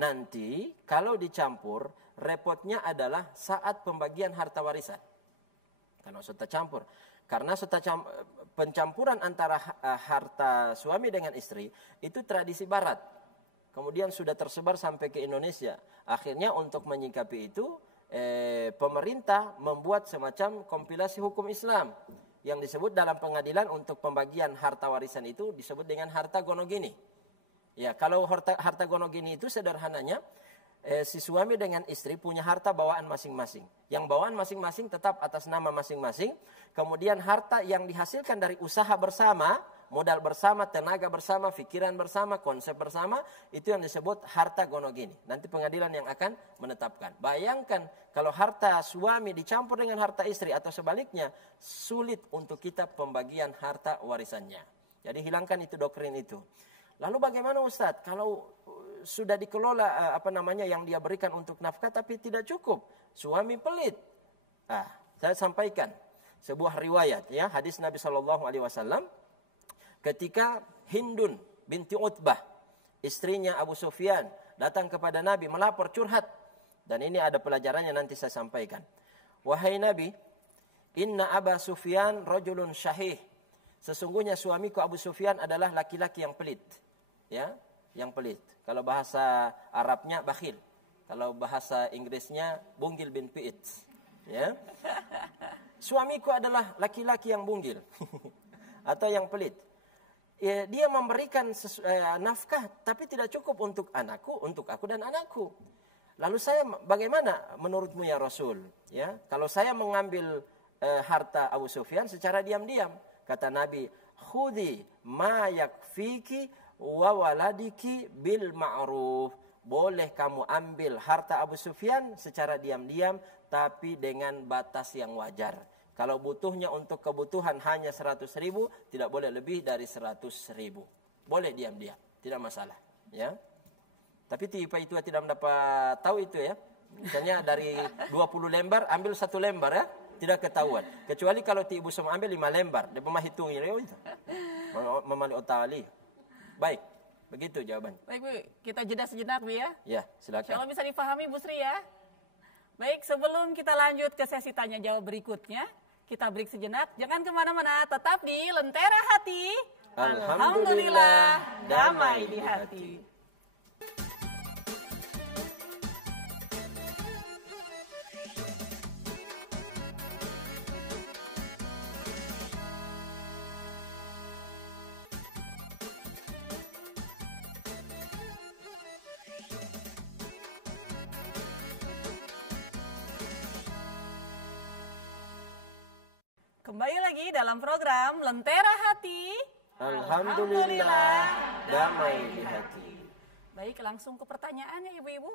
Nanti kalau dicampur, repotnya adalah saat pembagian harta warisan. Kalau sudah campur, karena pencampuran antara harta suami dengan istri itu tradisi Barat. Kemudian sudah tersebar sampai ke Indonesia. Akhirnya untuk menyikapi itu, pemerintah membuat semacam kompilasi hukum Islam yang disebut dalam pengadilan untuk pembagian harta warisan itu disebut dengan harta gonogini. Ya, kalau harta gonogini itu sederhananya si suami dengan istri punya harta bawaan masing-masing. Yang bawaan masing-masing tetap atas nama masing-masing. Kemudian harta yang dihasilkan dari usaha bersama, modal bersama, tenaga bersama, pikiran bersama, konsep bersama, itu yang disebut harta gonogini. Nanti pengadilan yang akan menetapkan. Bayangkan kalau harta suami dicampur dengan harta istri atau sebaliknya, sulit untuk kita pembagian harta warisannya. Jadi hilangkan itu doktrin itu. Lalu bagaimana Ustadz kalau sudah dikelola yang dia berikan untuk nafkah tapi tidak cukup, suami pelit? Saya sampaikan sebuah riwayat ya, hadis Nabi SAW ketika Hindun binti Utbah, istrinya Abu Sufyan, datang kepada Nabi melapor curhat. Dan ini ada pelajarannya nanti saya sampaikan. Wahai Nabi, inna Aba Sufyan rajulun syahih. Sesungguhnya suamiku Abu Sufyan adalah laki-laki yang pelit. Ya, yang pelit. Kalau bahasa Arabnya bakhil. Kalau bahasa Inggrisnya bunggil bin piit. Ya. Suamiku adalah laki-laki yang bunggil atau yang pelit. Ya, dia memberikan nafkah tapi tidak cukup untuk anakku, untuk aku dan anakku. Lalu saya bagaimana menurutmu ya Rasul? Ya, kalau saya mengambil harta Abu Sufyan secara diam-diam, kata Nabi, khudi ma yakfiki wa waladiki bil ma'ruf. Boleh kamu ambil harta Abu Sufyan secara diam-diam tapi dengan batas yang wajar. Kalau butuhnya untuk kebutuhan hanya 100.000, tidak boleh lebih dari 100.000. Boleh diam-diam, tidak masalah, ya. Tapi tipe itu tidak mendapat tahu itu ya. Misalnya dari 20 lembar ambil 1 lembar ya, tidak ketahuan. Kecuali kalau ibu semua ambil 5 lembar, dia pemah hitungnya itu. Memali otali. Baik, begitu jawabannya. Baik Bu, kita jeda sejenak Bu ya. Ya, silakan. Insyaallah bisa dipahami Bu Sri ya. Baik, sebelum kita lanjut ke sesi tanya jawab berikutnya, kita break sejenak. Jangan kemana-mana, tetap di Lentera Hati. Alhamdulillah, damai di hati. Kembali lagi dalam program Lentera Hati. Alhamdulillah, damai di hati. Baik, langsung ke pertanyaannya Ibu-Ibu.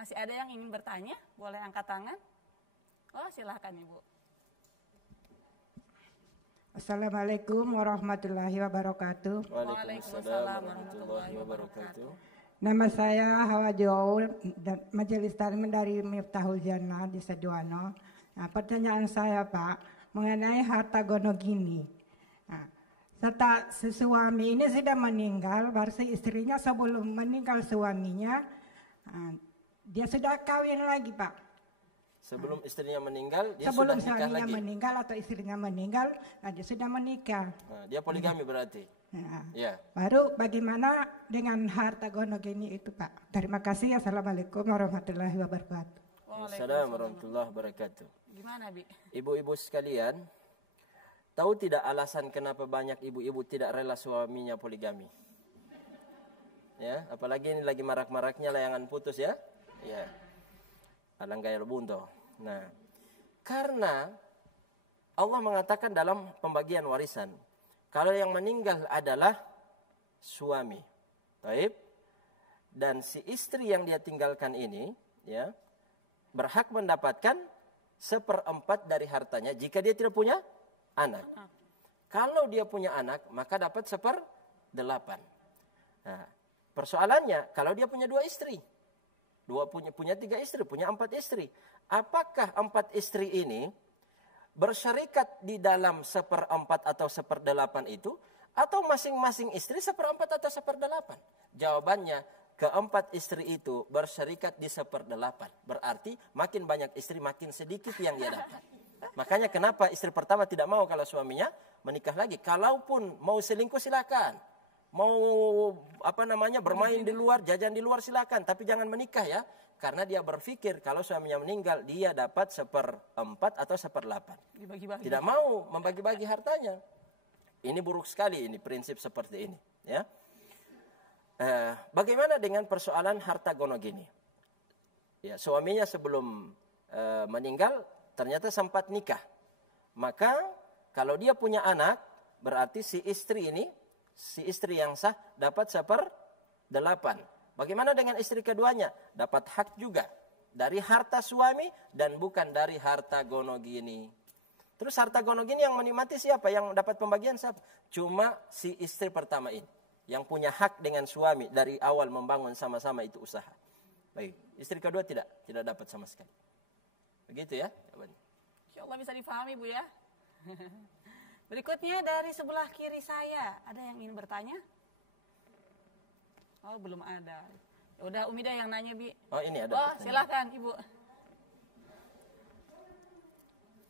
Masih ada yang ingin bertanya? Boleh angkat tangan? Oh, silahkan Ibu. Assalamualaikum warahmatullahi wabarakatuh. Waalaikumsalam warahmatullahi wabarakatuh. Nama saya Hawa Jaul, Majelis Taklim dari Miftahul Jannah di Seduano. Nah, pertanyaan saya Pak, mengenai harta gono gini. Nah, serta suami ini sudah meninggal, berarti istrinya sebelum meninggal suaminya, dia sudah kawin lagi Pak. Sebelum istrinya meninggal, dia sebelum sudah nikah suaminya lagi. meninggal atau istrinya meninggal, nah dia sudah menikah. Nah, dia poligami berarti. Nah, Ya. baru bagaimana dengan harta gono gini itu Pak? Terima kasih. Assalamualaikum warahmatullahi wabarakatuh. Assalamualaikum warahmatullahi wabarakatuh. Gimana, Bi? Ibu-ibu sekalian, tahu tidak alasan kenapa banyak ibu-ibu tidak rela suaminya poligami? Ya, apalagi ini lagi marak-maraknya layangan putus ya. Ya. Alangkah bunto. Nah, karena Allah mengatakan dalam pembagian warisan, kalau yang meninggal adalah suami, taib, dan si istri yang dia tinggalkan ini, ya, berhak mendapatkan 1/4 dari hartanya jika dia tidak punya anak. Kalau dia punya anak, maka dapat 1/8. Nah, persoalannya, kalau dia punya 2 istri, punya 3 istri, punya 4 istri, apakah 4 istri ini bersyarikat di dalam 1/4 atau 1/8 itu, atau masing-masing istri 1/4 atau 1/8? Jawabannya, keempat istri itu bersyarikat di 1/8. Berarti makin banyak istri, makin sedikit yang dia dapat. Makanya kenapa istri pertama tidak mau kalau suaminya menikah lagi. Kalaupun mau selingkuh silakan. Mau bermain di luar, jajan di luar silakan, tapi jangan menikah ya. Karena dia berpikir kalau suaminya meninggal dia dapat 1/4 atau 1/8. Dibagi-bagi. Tidak mau membagi-bagi hartanya. Ini buruk sekali ini prinsip seperti ini, ya. Bagaimana dengan persoalan harta gono gini? Ya, suaminya sebelum meninggal ternyata sempat nikah. Maka kalau dia punya anak, berarti si istri yang sah dapat 1/8. Bagaimana dengan istri keduanya? Dapat hak juga dari harta suami dan bukan dari harta gono gini. Terus harta gono gini yang menikmati siapa? Yang dapat pembagian siapa? Cuma si istri pertama ini. Yang punya hak dengan suami dari awal membangun sama-sama itu usaha. Baik, istri kedua tidak dapat sama sekali. Begitu ya jawabannya. Insya Allah bisa difahami Bu ya. Berikutnya dari sebelah kiri saya, ada yang ingin bertanya? Oh, belum ada. Ya udah Umidah yang nanya, Bi. Oh, ini ada. Oh, silakan Ibu.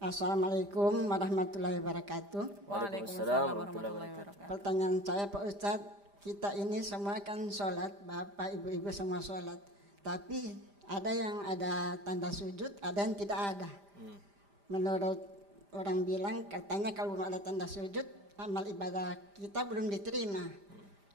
Assalamualaikum warahmatullahi wabarakatuh. Waalaikumsalam warahmatullahi wabarakatuh. Pertanyaan saya Pak Ustadz, kita ini semua kan sholat, Bapak, Ibu-Ibu semua sholat. Tapi ada yang ada tanda sujud, ada yang tidak ada. Menurut orang bilang, katanya kalau ada tanda sujud, amal ibadah kita belum diterima.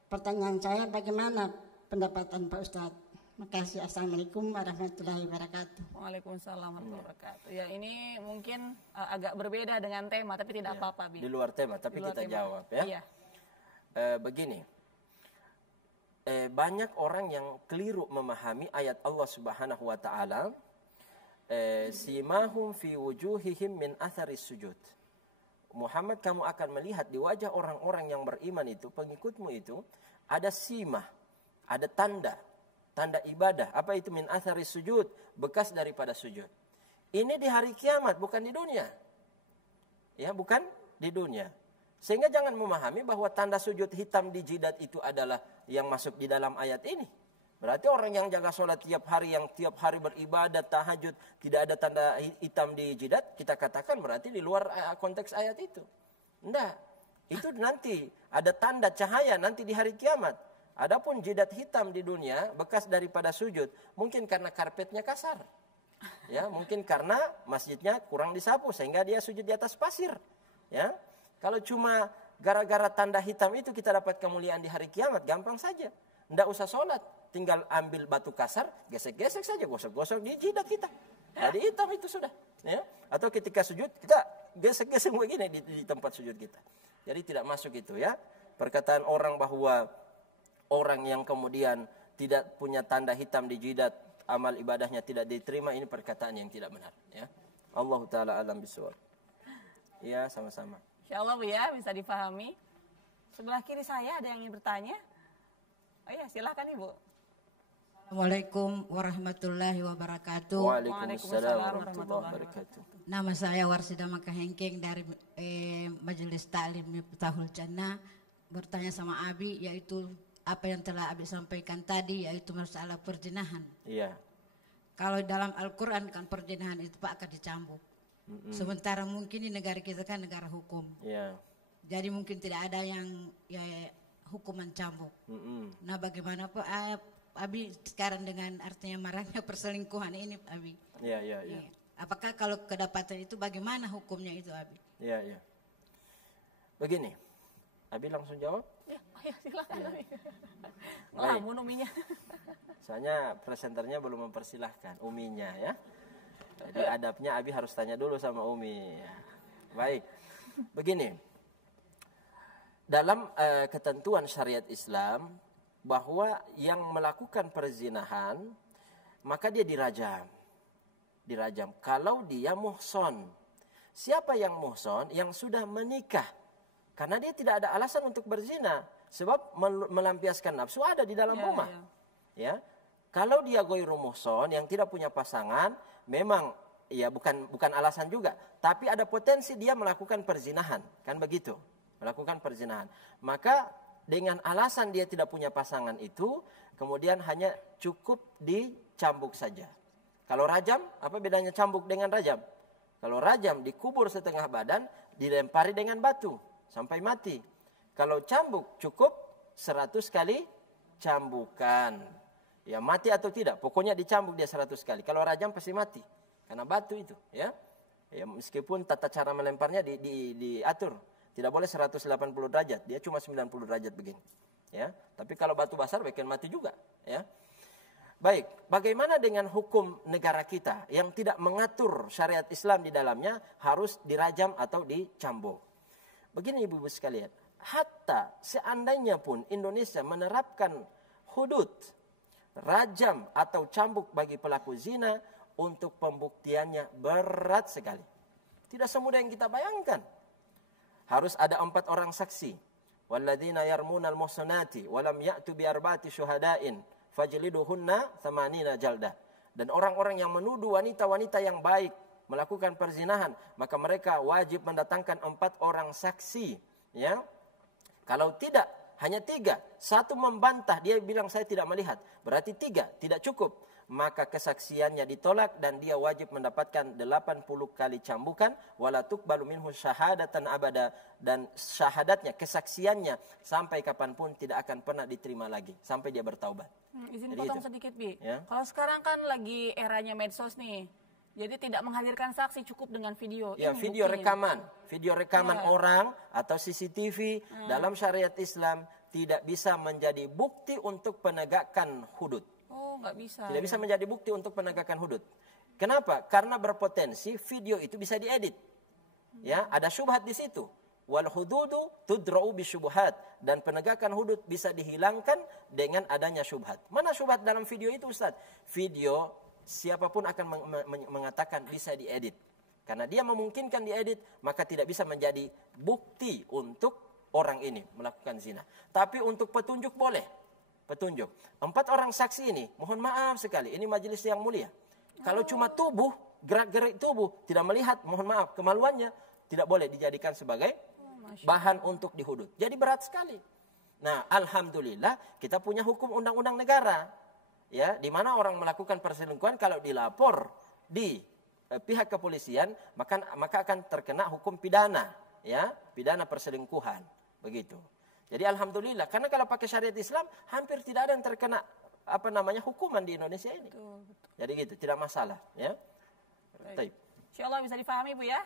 Pertanyaan saya, bagaimana pendapatan Pak Ustadz? Makasih. Assalamualaikum warahmatullahi wabarakatuh. Waalaikumsalam warahmatullahi wabarakatuh. Ya, ini mungkin agak berbeda dengan tema, tapi tidak apa-apa, Bi. Di luar tema, tapi kita jawab ya. Iya. Begini, banyak orang yang keliru memahami ayat Allah Subhanahu Wa Taala. Simahum fi wujuhihim min atharis sujud. Muhammad, kamu akan melihat di wajah orang-orang yang beriman itu, pengikutmu itu, ada simah, ada tanda ibadah. Apa itu min atharis sujud? Bekas daripada sujud. Ini di hari kiamat, bukan di dunia. Ya, bukan di dunia. Sehingga jangan memahami bahwa tanda sujud hitam di jidat itu adalah yang masuk di dalam ayat ini. Berarti orang yang jaga sholat tiap hari, yang tiap hari beribadat, tahajud, tidak ada tanda hitam di jidat, kita katakan berarti di luar konteks ayat itu. Enggak. Itu nanti ada tanda cahaya nanti di hari kiamat. Adapun jidat hitam di dunia, bekas daripada sujud, mungkin karena karpetnya kasar. Ya, mungkin karena masjidnya kurang disapu sehingga dia sujud di atas pasir. Ya. Kalau cuma gara-gara tanda hitam itu kita dapat kemuliaan di hari kiamat, gampang saja. Tidak usah sholat, tinggal ambil batu kasar, gesek-gesek saja, gosok-gosok di jidat kita. Jadi hitam itu sudah. Ya. Atau ketika sujud, kita gesek-gesek begini di tempat sujud kita. Jadi tidak masuk itu ya. Perkataan orang bahwa orang yang kemudian tidak punya tanda hitam di jidat, amal ibadahnya tidak diterima, ini perkataan yang tidak benar ya. Allah taala alam bisawab. Ya, sama-sama. Insyaallah Bu ya, bisa dipahami. Sebelah kiri saya ada yang ingin bertanya. Oh iya, silakan Ibu. Assalamualaikum warahmatullahi wabarakatuh. Waalaikumsalam warahmatullahi wabarakatuh. Nama saya Warsida Makahengkeng dari Majelis Ta'lim Miftahul Jannah. Bertanya sama Abi, yaitu apa yang telah Abi sampaikan tadi, yaitu masalah perzinahan. Iya. Kalau dalam Al-Quran kan perzinahan itu Pak akan dicambuk. Sementara mungkin di negara kita kan negara hukum. Iya. Jadi mungkin tidak ada yang ya hukuman cambuk. Nah bagaimana Pak Abi sekarang dengan artinya maraknya perselingkuhan ini Abi? Iya. Apakah kalau kedapatan itu bagaimana hukumnya itu Abi? Iya. Begini, Abi langsung jawab. Ya, silakan. Ngelamun Uminya. Soalnya presenternya belum mempersilahkan Uminya ya. Jadi adabnya Abi harus tanya dulu sama Umi. Baik, begini. Dalam ketentuan syariat Islam, bahwa yang melakukan perzinahan maka dia dirajam. Kalau dia muhson. Siapa yang muhson? Yang sudah menikah. Karena dia tidak ada alasan untuk berzina, sebab melampiaskan nafsu ada di dalam rumah. Ya. Kalau dia ghairu muhson, yang tidak punya pasangan, memang ya bukan alasan juga, tapi ada potensi dia melakukan perzinahan, kan begitu? Melakukan perzinahan. Maka dengan alasan dia tidak punya pasangan itu, kemudian hanya cukup dicambuk saja. Kalau rajam, apa bedanya cambuk dengan rajam? Kalau rajam dikubur setengah badan, dilempari dengan batu sampai mati. Kalau cambuk cukup 100 kali cambukan. Ya mati atau tidak, pokoknya dicambuk dia 100 kali. Kalau rajam pasti mati, karena batu itu. Ya meskipun tata cara melemparnya diatur. Tidak boleh 180 derajat, dia cuma 90 derajat begini. Ya, tapi kalau batu besar bikin mati juga. Ya, baik. Bagaimana dengan hukum negara kita yang tidak mengatur syariat Islam di dalamnya harus dirajam atau dicambuk? Begini ibu-ibu sekalian, hatta seandainya pun Indonesia menerapkan hudud rajam atau cambuk bagi pelaku zina, untuk pembuktiannya berat sekali. Tidak semudah yang kita bayangkan. Harus ada 4 orang saksi. Walladzina yarmunal muhsanati walam ya'tu bi arba'ati syuhada'in fajliduhunna 80 jaldah. Dan orang-orang yang menuduh wanita-wanita yang baik melakukan perzinahan, maka mereka wajib mendatangkan 4 orang saksi, ya. Kalau tidak, hanya 3, 1 membantah, dia bilang saya tidak melihat, berarti 3 tidak cukup. Maka kesaksiannya ditolak dan dia wajib mendapatkan 80 kali cambukan, wala tuqbalu minhu syahadatan abada, dan syahadatnya, kesaksiannya sampai kapanpun tidak akan pernah diterima lagi sampai dia bertaubat. Izin potong sedikit Bi. Ya? Kalau sekarang kan lagi eranya medsos nih. Jadi tidak menghadirkan saksi, cukup dengan video. Ya, video rekaman orang atau CCTV dalam syariat Islam tidak bisa menjadi bukti untuk penegakan hudud. Oh, nggak bisa. Tidak bisa menjadi bukti untuk penegakan hudud. Kenapa? Karena berpotensi video itu bisa diedit. Ya, ada syubhat di situ. Wal hududu tudra'u bisyubhat, dan penegakan hudud bisa dihilangkan dengan adanya syubhat. Mana syubhat dalam video itu, Ustaz? Video siapapun akan mengatakan bisa diedit. Karena dia memungkinkan diedit, maka tidak bisa menjadi bukti untuk orang ini melakukan zina. Tapi untuk petunjuk boleh. Petunjuk. 4 orang saksi ini, mohon maaf sekali, ini majelis yang mulia. Kalau cuma tubuh, gerak-gerik tubuh, tidak melihat, mohon maaf, kemaluannya tidak boleh dijadikan sebagai bahan untuk dihudud. Jadi berat sekali. Nah, alhamdulillah kita punya hukum undang-undang negara. Ya, di mana orang melakukan perselingkuhan kalau dilapor di pihak kepolisian, maka akan terkena hukum pidana, ya, pidana perselingkuhan. Begitu. Jadi alhamdulillah, karena kalau pakai syariat Islam hampir tidak ada yang terkena hukuman di Indonesia ini. Betul. Jadi gitu, tidak masalah, ya. Baik. Insyaallah bisa difahami Bu ya.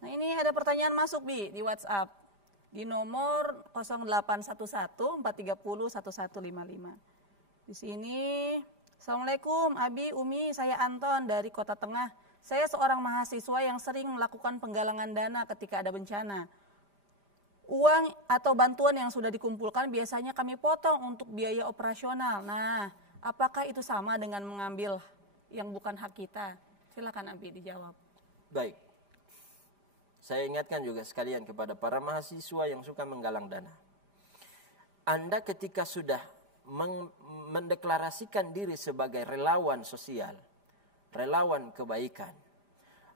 Nah, ini ada pertanyaan masuk Bi di WhatsApp di nomor 0811 430 1155. Di sini, Assalamualaikum Abi, Umi, saya Anton dari Kota Tengah. saya seorang mahasiswa yang sering melakukan penggalangan dana ketika ada bencana. Uang atau bantuan yang sudah dikumpulkan biasanya kami potong untuk biaya operasional. Nah, apakah itu sama dengan mengambil yang bukan hak kita? Silakan Abi dijawab. Baik. Saya ingatkan juga sekalian kepada para mahasiswa yang suka menggalang dana. Anda ketika sudah mendeklarasikan diri sebagai relawan sosial, relawan kebaikan,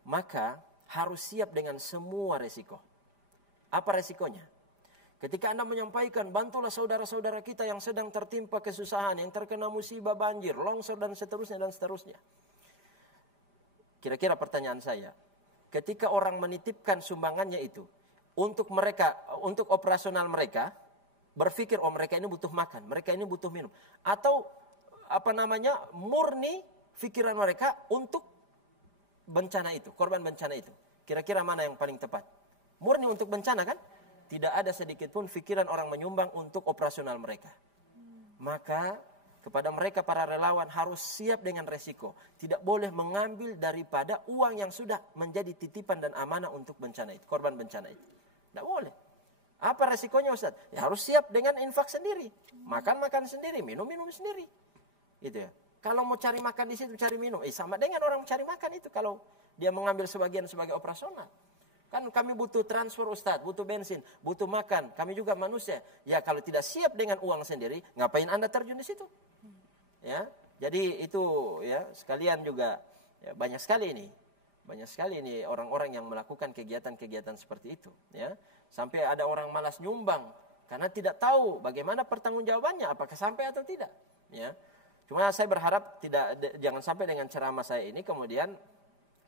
maka harus siap dengan semua resiko. Apa resikonya? Ketika Anda menyampaikan, bantulah saudara-saudara kita yang sedang tertimpa kesusahan, yang terkena musibah banjir, longsor dan seterusnya dan seterusnya. Kira-kira pertanyaan saya, ketika orang menitipkan sumbangannya itu untuk mereka, untuk operasional mereka, berpikir oh mereka ini butuh makan, mereka ini butuh minum, atau murni pikiran mereka untuk bencana itu, korban bencana itu. Kira-kira mana yang paling tepat? Murni untuk bencana kan? Tidak ada sedikit pun pikiran orang menyumbang untuk operasional mereka. Maka kepada mereka para relawan harus siap dengan resiko. Tidak boleh mengambil daripada uang yang sudah menjadi titipan dan amanah untuk bencana itu, korban bencana itu. Tidak boleh. Apa resikonya Ustaz? Ya harus siap dengan infak sendiri. Makan sendiri, minum sendiri. Gitu ya. Kalau mau cari makan di situ, cari minum. Sama dengan orang cari makan itu kalau dia mengambil sebagian sebagai operasional. Kan kami butuh transfer Ustaz, butuh bensin, butuh makan. Kami juga manusia. Ya kalau tidak siap dengan uang sendiri, ngapain Anda terjun di situ? Ya, jadi itu ya sekalian juga ya, banyak sekali ini orang-orang yang melakukan kegiatan-kegiatan seperti itu. Ya, sampai ada orang malas nyumbang karena tidak tahu bagaimana pertanggungjawabannya, apakah sampai atau tidak. Ya, cuma saya berharap jangan sampai dengan ceramah saya ini kemudian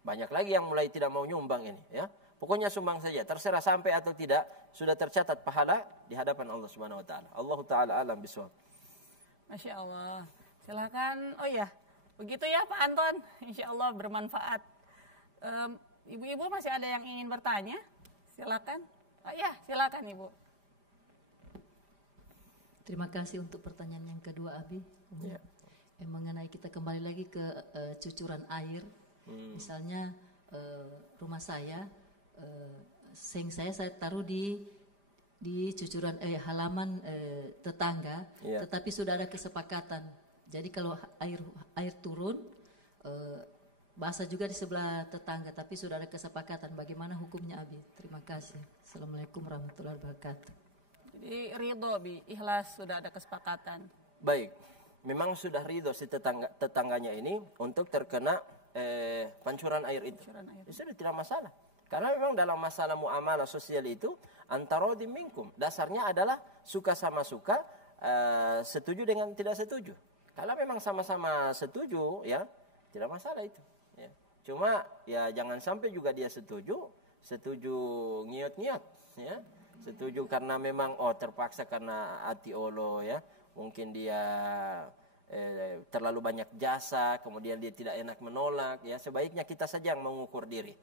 banyak lagi yang mulai tidak mau nyumbang ini. Ya. Pokoknya sumbang saja, terserah sampai atau tidak, sudah tercatat pahala di hadapan Allah Subhanahu wa taala. Allah taala alam bisawab. Masya Allah. Silakan. Oh ya, begitu ya Pak Anton. Insya Allah bermanfaat. Ibu-ibu masih ada yang ingin bertanya? Silakan. Oh ya, silakan Ibu. Terima kasih untuk pertanyaan yang kedua Abi. Ya. Mengenai kita kembali lagi ke cucuran air. Misalnya rumah saya, sink saya taruh di cucuran halaman tetangga, tetapi sudah ada kesepakatan. Jadi kalau air turun, basah juga di sebelah tetangga, tapi sudah ada kesepakatan. Bagaimana hukumnya Abi? Terima kasih. Assalamualaikum warahmatullahi wabarakatuh. Jadi ridho Bi, ikhlas sudah ada kesepakatan. Baik, memang sudah ridho si tetangganya ini untuk terkena pancuran air itu. Itu tidak masalah. Karena memang dalam masalah muamalah sosial itu antara minkum. Dasarnya adalah suka sama suka, setuju dengan tidak setuju. Kalau memang sama-sama setuju, ya tidak masalah itu. Ya. Cuma ya jangan sampai juga dia setuju ngiot-ngiot, ya. Setuju karena memang terpaksa karena hati olo, ya. Mungkin dia terlalu banyak jasa, kemudian dia tidak enak menolak, ya. Sebaiknya kita saja yang mengukur diri.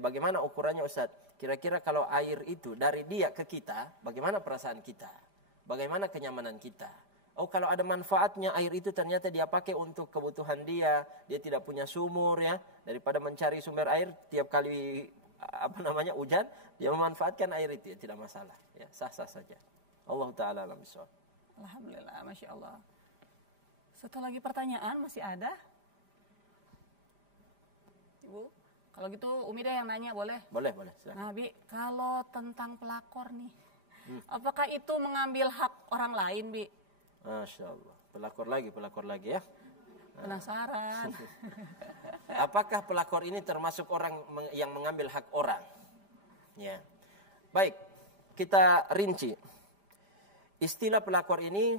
Bagaimana ukurannya Ustaz? Kira-kira kalau air itu dari dia ke kita, bagaimana perasaan kita? Bagaimana kenyamanan kita? Oh, kalau ada manfaatnya air itu ternyata dia pakai untuk kebutuhan dia tidak punya sumur, ya. Daripada mencari sumber air tiap kali hujan, dia memanfaatkan air itu, ya, tidak masalah, ya, sah-sah saja. Allah taala alam bisawab. Alhamdulillah, Masya Allah. Satu lagi pertanyaan masih ada? Ibu? Kalau gitu Umi deh yang nanya, boleh? Boleh. Silakan. Nah, Bi, kalau tentang pelakor nih, apakah itu mengambil hak orang lain, Bi? Masya Allah. Pelakor lagi ya. Penasaran. Apakah pelakor ini termasuk orang yang mengambil hak orang? Ya. Baik, kita rinci. Istilah pelakor ini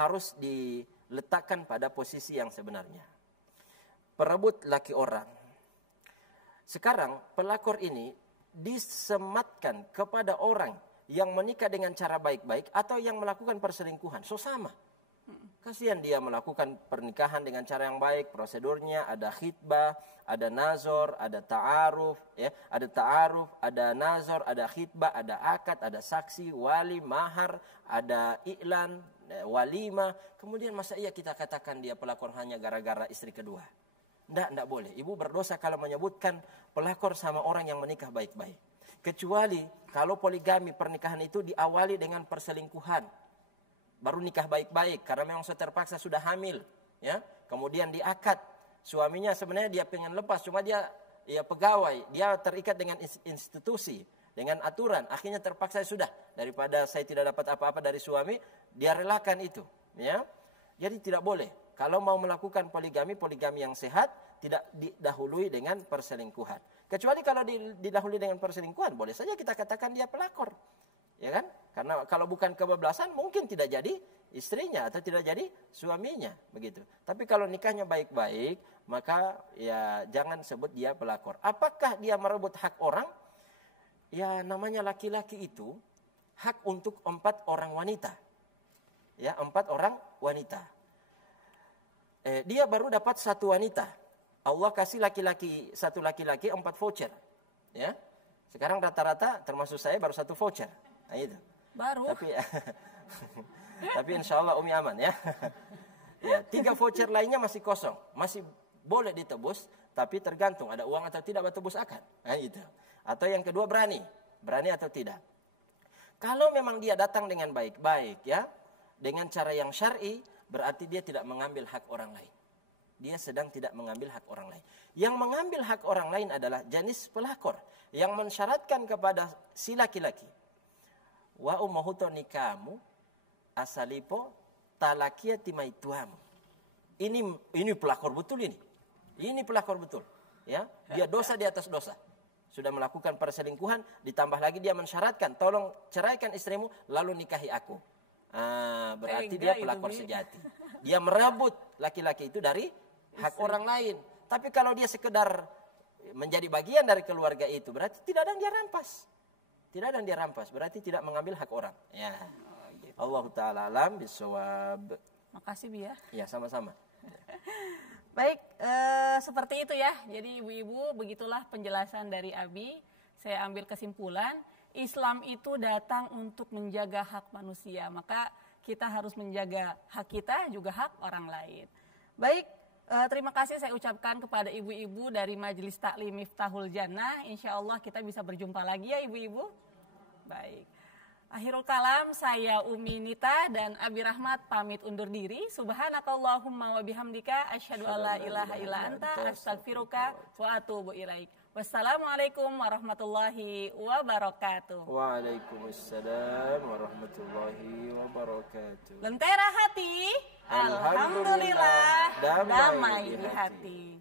harus diletakkan pada posisi yang sebenarnya. Perebut laki orang. Sekarang pelakor ini disematkan kepada orang yang menikah dengan cara baik-baik atau yang melakukan perselingkuhan. So sama. Kasihan dia melakukan pernikahan dengan cara yang baik, prosedurnya ada khitbah, ada nazor, ada ta'aruf, ya, ada nazor, ada khitbah, ada akad, ada saksi, wali, mahar, ada iklan, walimah. Kemudian masa iya kita katakan dia pelakor hanya gara-gara istri kedua? Enggak boleh. Ibu berdosa kalau menyebutkan pelakor sama orang yang menikah baik-baik. Kecuali kalau poligami, pernikahan itu diawali dengan perselingkuhan. Baru nikah baik-baik karena memang terpaksa sudah hamil, ya. Kemudian diakad. Suaminya sebenarnya dia pengen lepas, cuma dia pegawai, dia terikat dengan institusi, dengan aturan. Akhirnya terpaksa sudah, daripada saya tidak dapat apa-apa dari suami, dia relakan itu, ya. Jadi tidak boleh. Kalau mau melakukan poligami yang sehat, tidak didahului dengan perselingkuhan. Kecuali kalau didahului dengan perselingkuhan, boleh saja kita katakan dia pelakor. Ya kan? Karena kalau bukan kebablasan, mungkin tidak jadi istrinya atau tidak jadi suaminya. Begitu. Tapi kalau nikahnya baik-baik, maka ya jangan sebut dia pelakor. Apakah dia merebut hak orang? Ya namanya laki-laki itu, hak untuk 4 orang wanita. Ya, 4 orang wanita. Dia baru dapat 1 wanita. Allah kasih satu laki-laki 4 voucher. Ya. Sekarang rata-rata termasuk saya baru 1 voucher. Nah itu. Baru. Tapi insya Allah Umi aman ya. Ya, 3 voucher lainnya masih kosong. Masih boleh ditebus. Tapi tergantung ada uang atau tidak tebus akan. Nah itu. Atau yang kedua berani atau tidak. Kalau memang dia datang dengan baik-baik ya. Dengan cara yang syar'i. Berarti dia tidak mengambil hak orang lain. Dia sedang tidak mengambil hak orang lain. Yang mengambil hak orang lain adalah jenis pelakor. Yang mensyaratkan kepada si laki-laki. Wa ummahuto nikamu asalipo talakia timaituamu. Ini pelakor betul ini. Ini pelakor betul. Ya, dia dosa di atas dosa. Sudah melakukan perselingkuhan, ditambah lagi dia mensyaratkan, tolong ceraikan istrimu lalu nikahi aku. Berarti dia pelakor sejati. Dia merebut laki-laki itu dari hak orang lain. Tapi kalau dia sekedar menjadi bagian dari keluarga itu, berarti tidak ada yang dia rampas. Tidak ada yang dia rampas, berarti tidak mengambil hak orang. Ya. Allah Ta'ala alam bisawab. Makasih Bi ya. Ya, sama-sama. Baik, seperti itu ya. Jadi ibu-ibu, begitulah penjelasan dari Abi. Saya ambil kesimpulan. Islam itu datang untuk menjaga hak manusia, maka kita harus menjaga hak kita juga hak orang lain. Baik, terima kasih saya ucapkan kepada ibu-ibu dari Majelis Taklim Miftahul Jannah. Insya Allah kita bisa berjumpa lagi ya ibu-ibu. Baik, akhirul kalam, saya Umi Nita dan Abi Rahmat pamit undur diri. Subhanakallahumma wa bihamdika asyhadu alla ilaha illa anta astaghfiruka wa atubu ilaik. Wassalamualaikum warahmatullahi wabarakatuh. Waalaikumsalam warahmatullahi wabarakatuh. Lentera hati, alhamdulillah, damai di hati.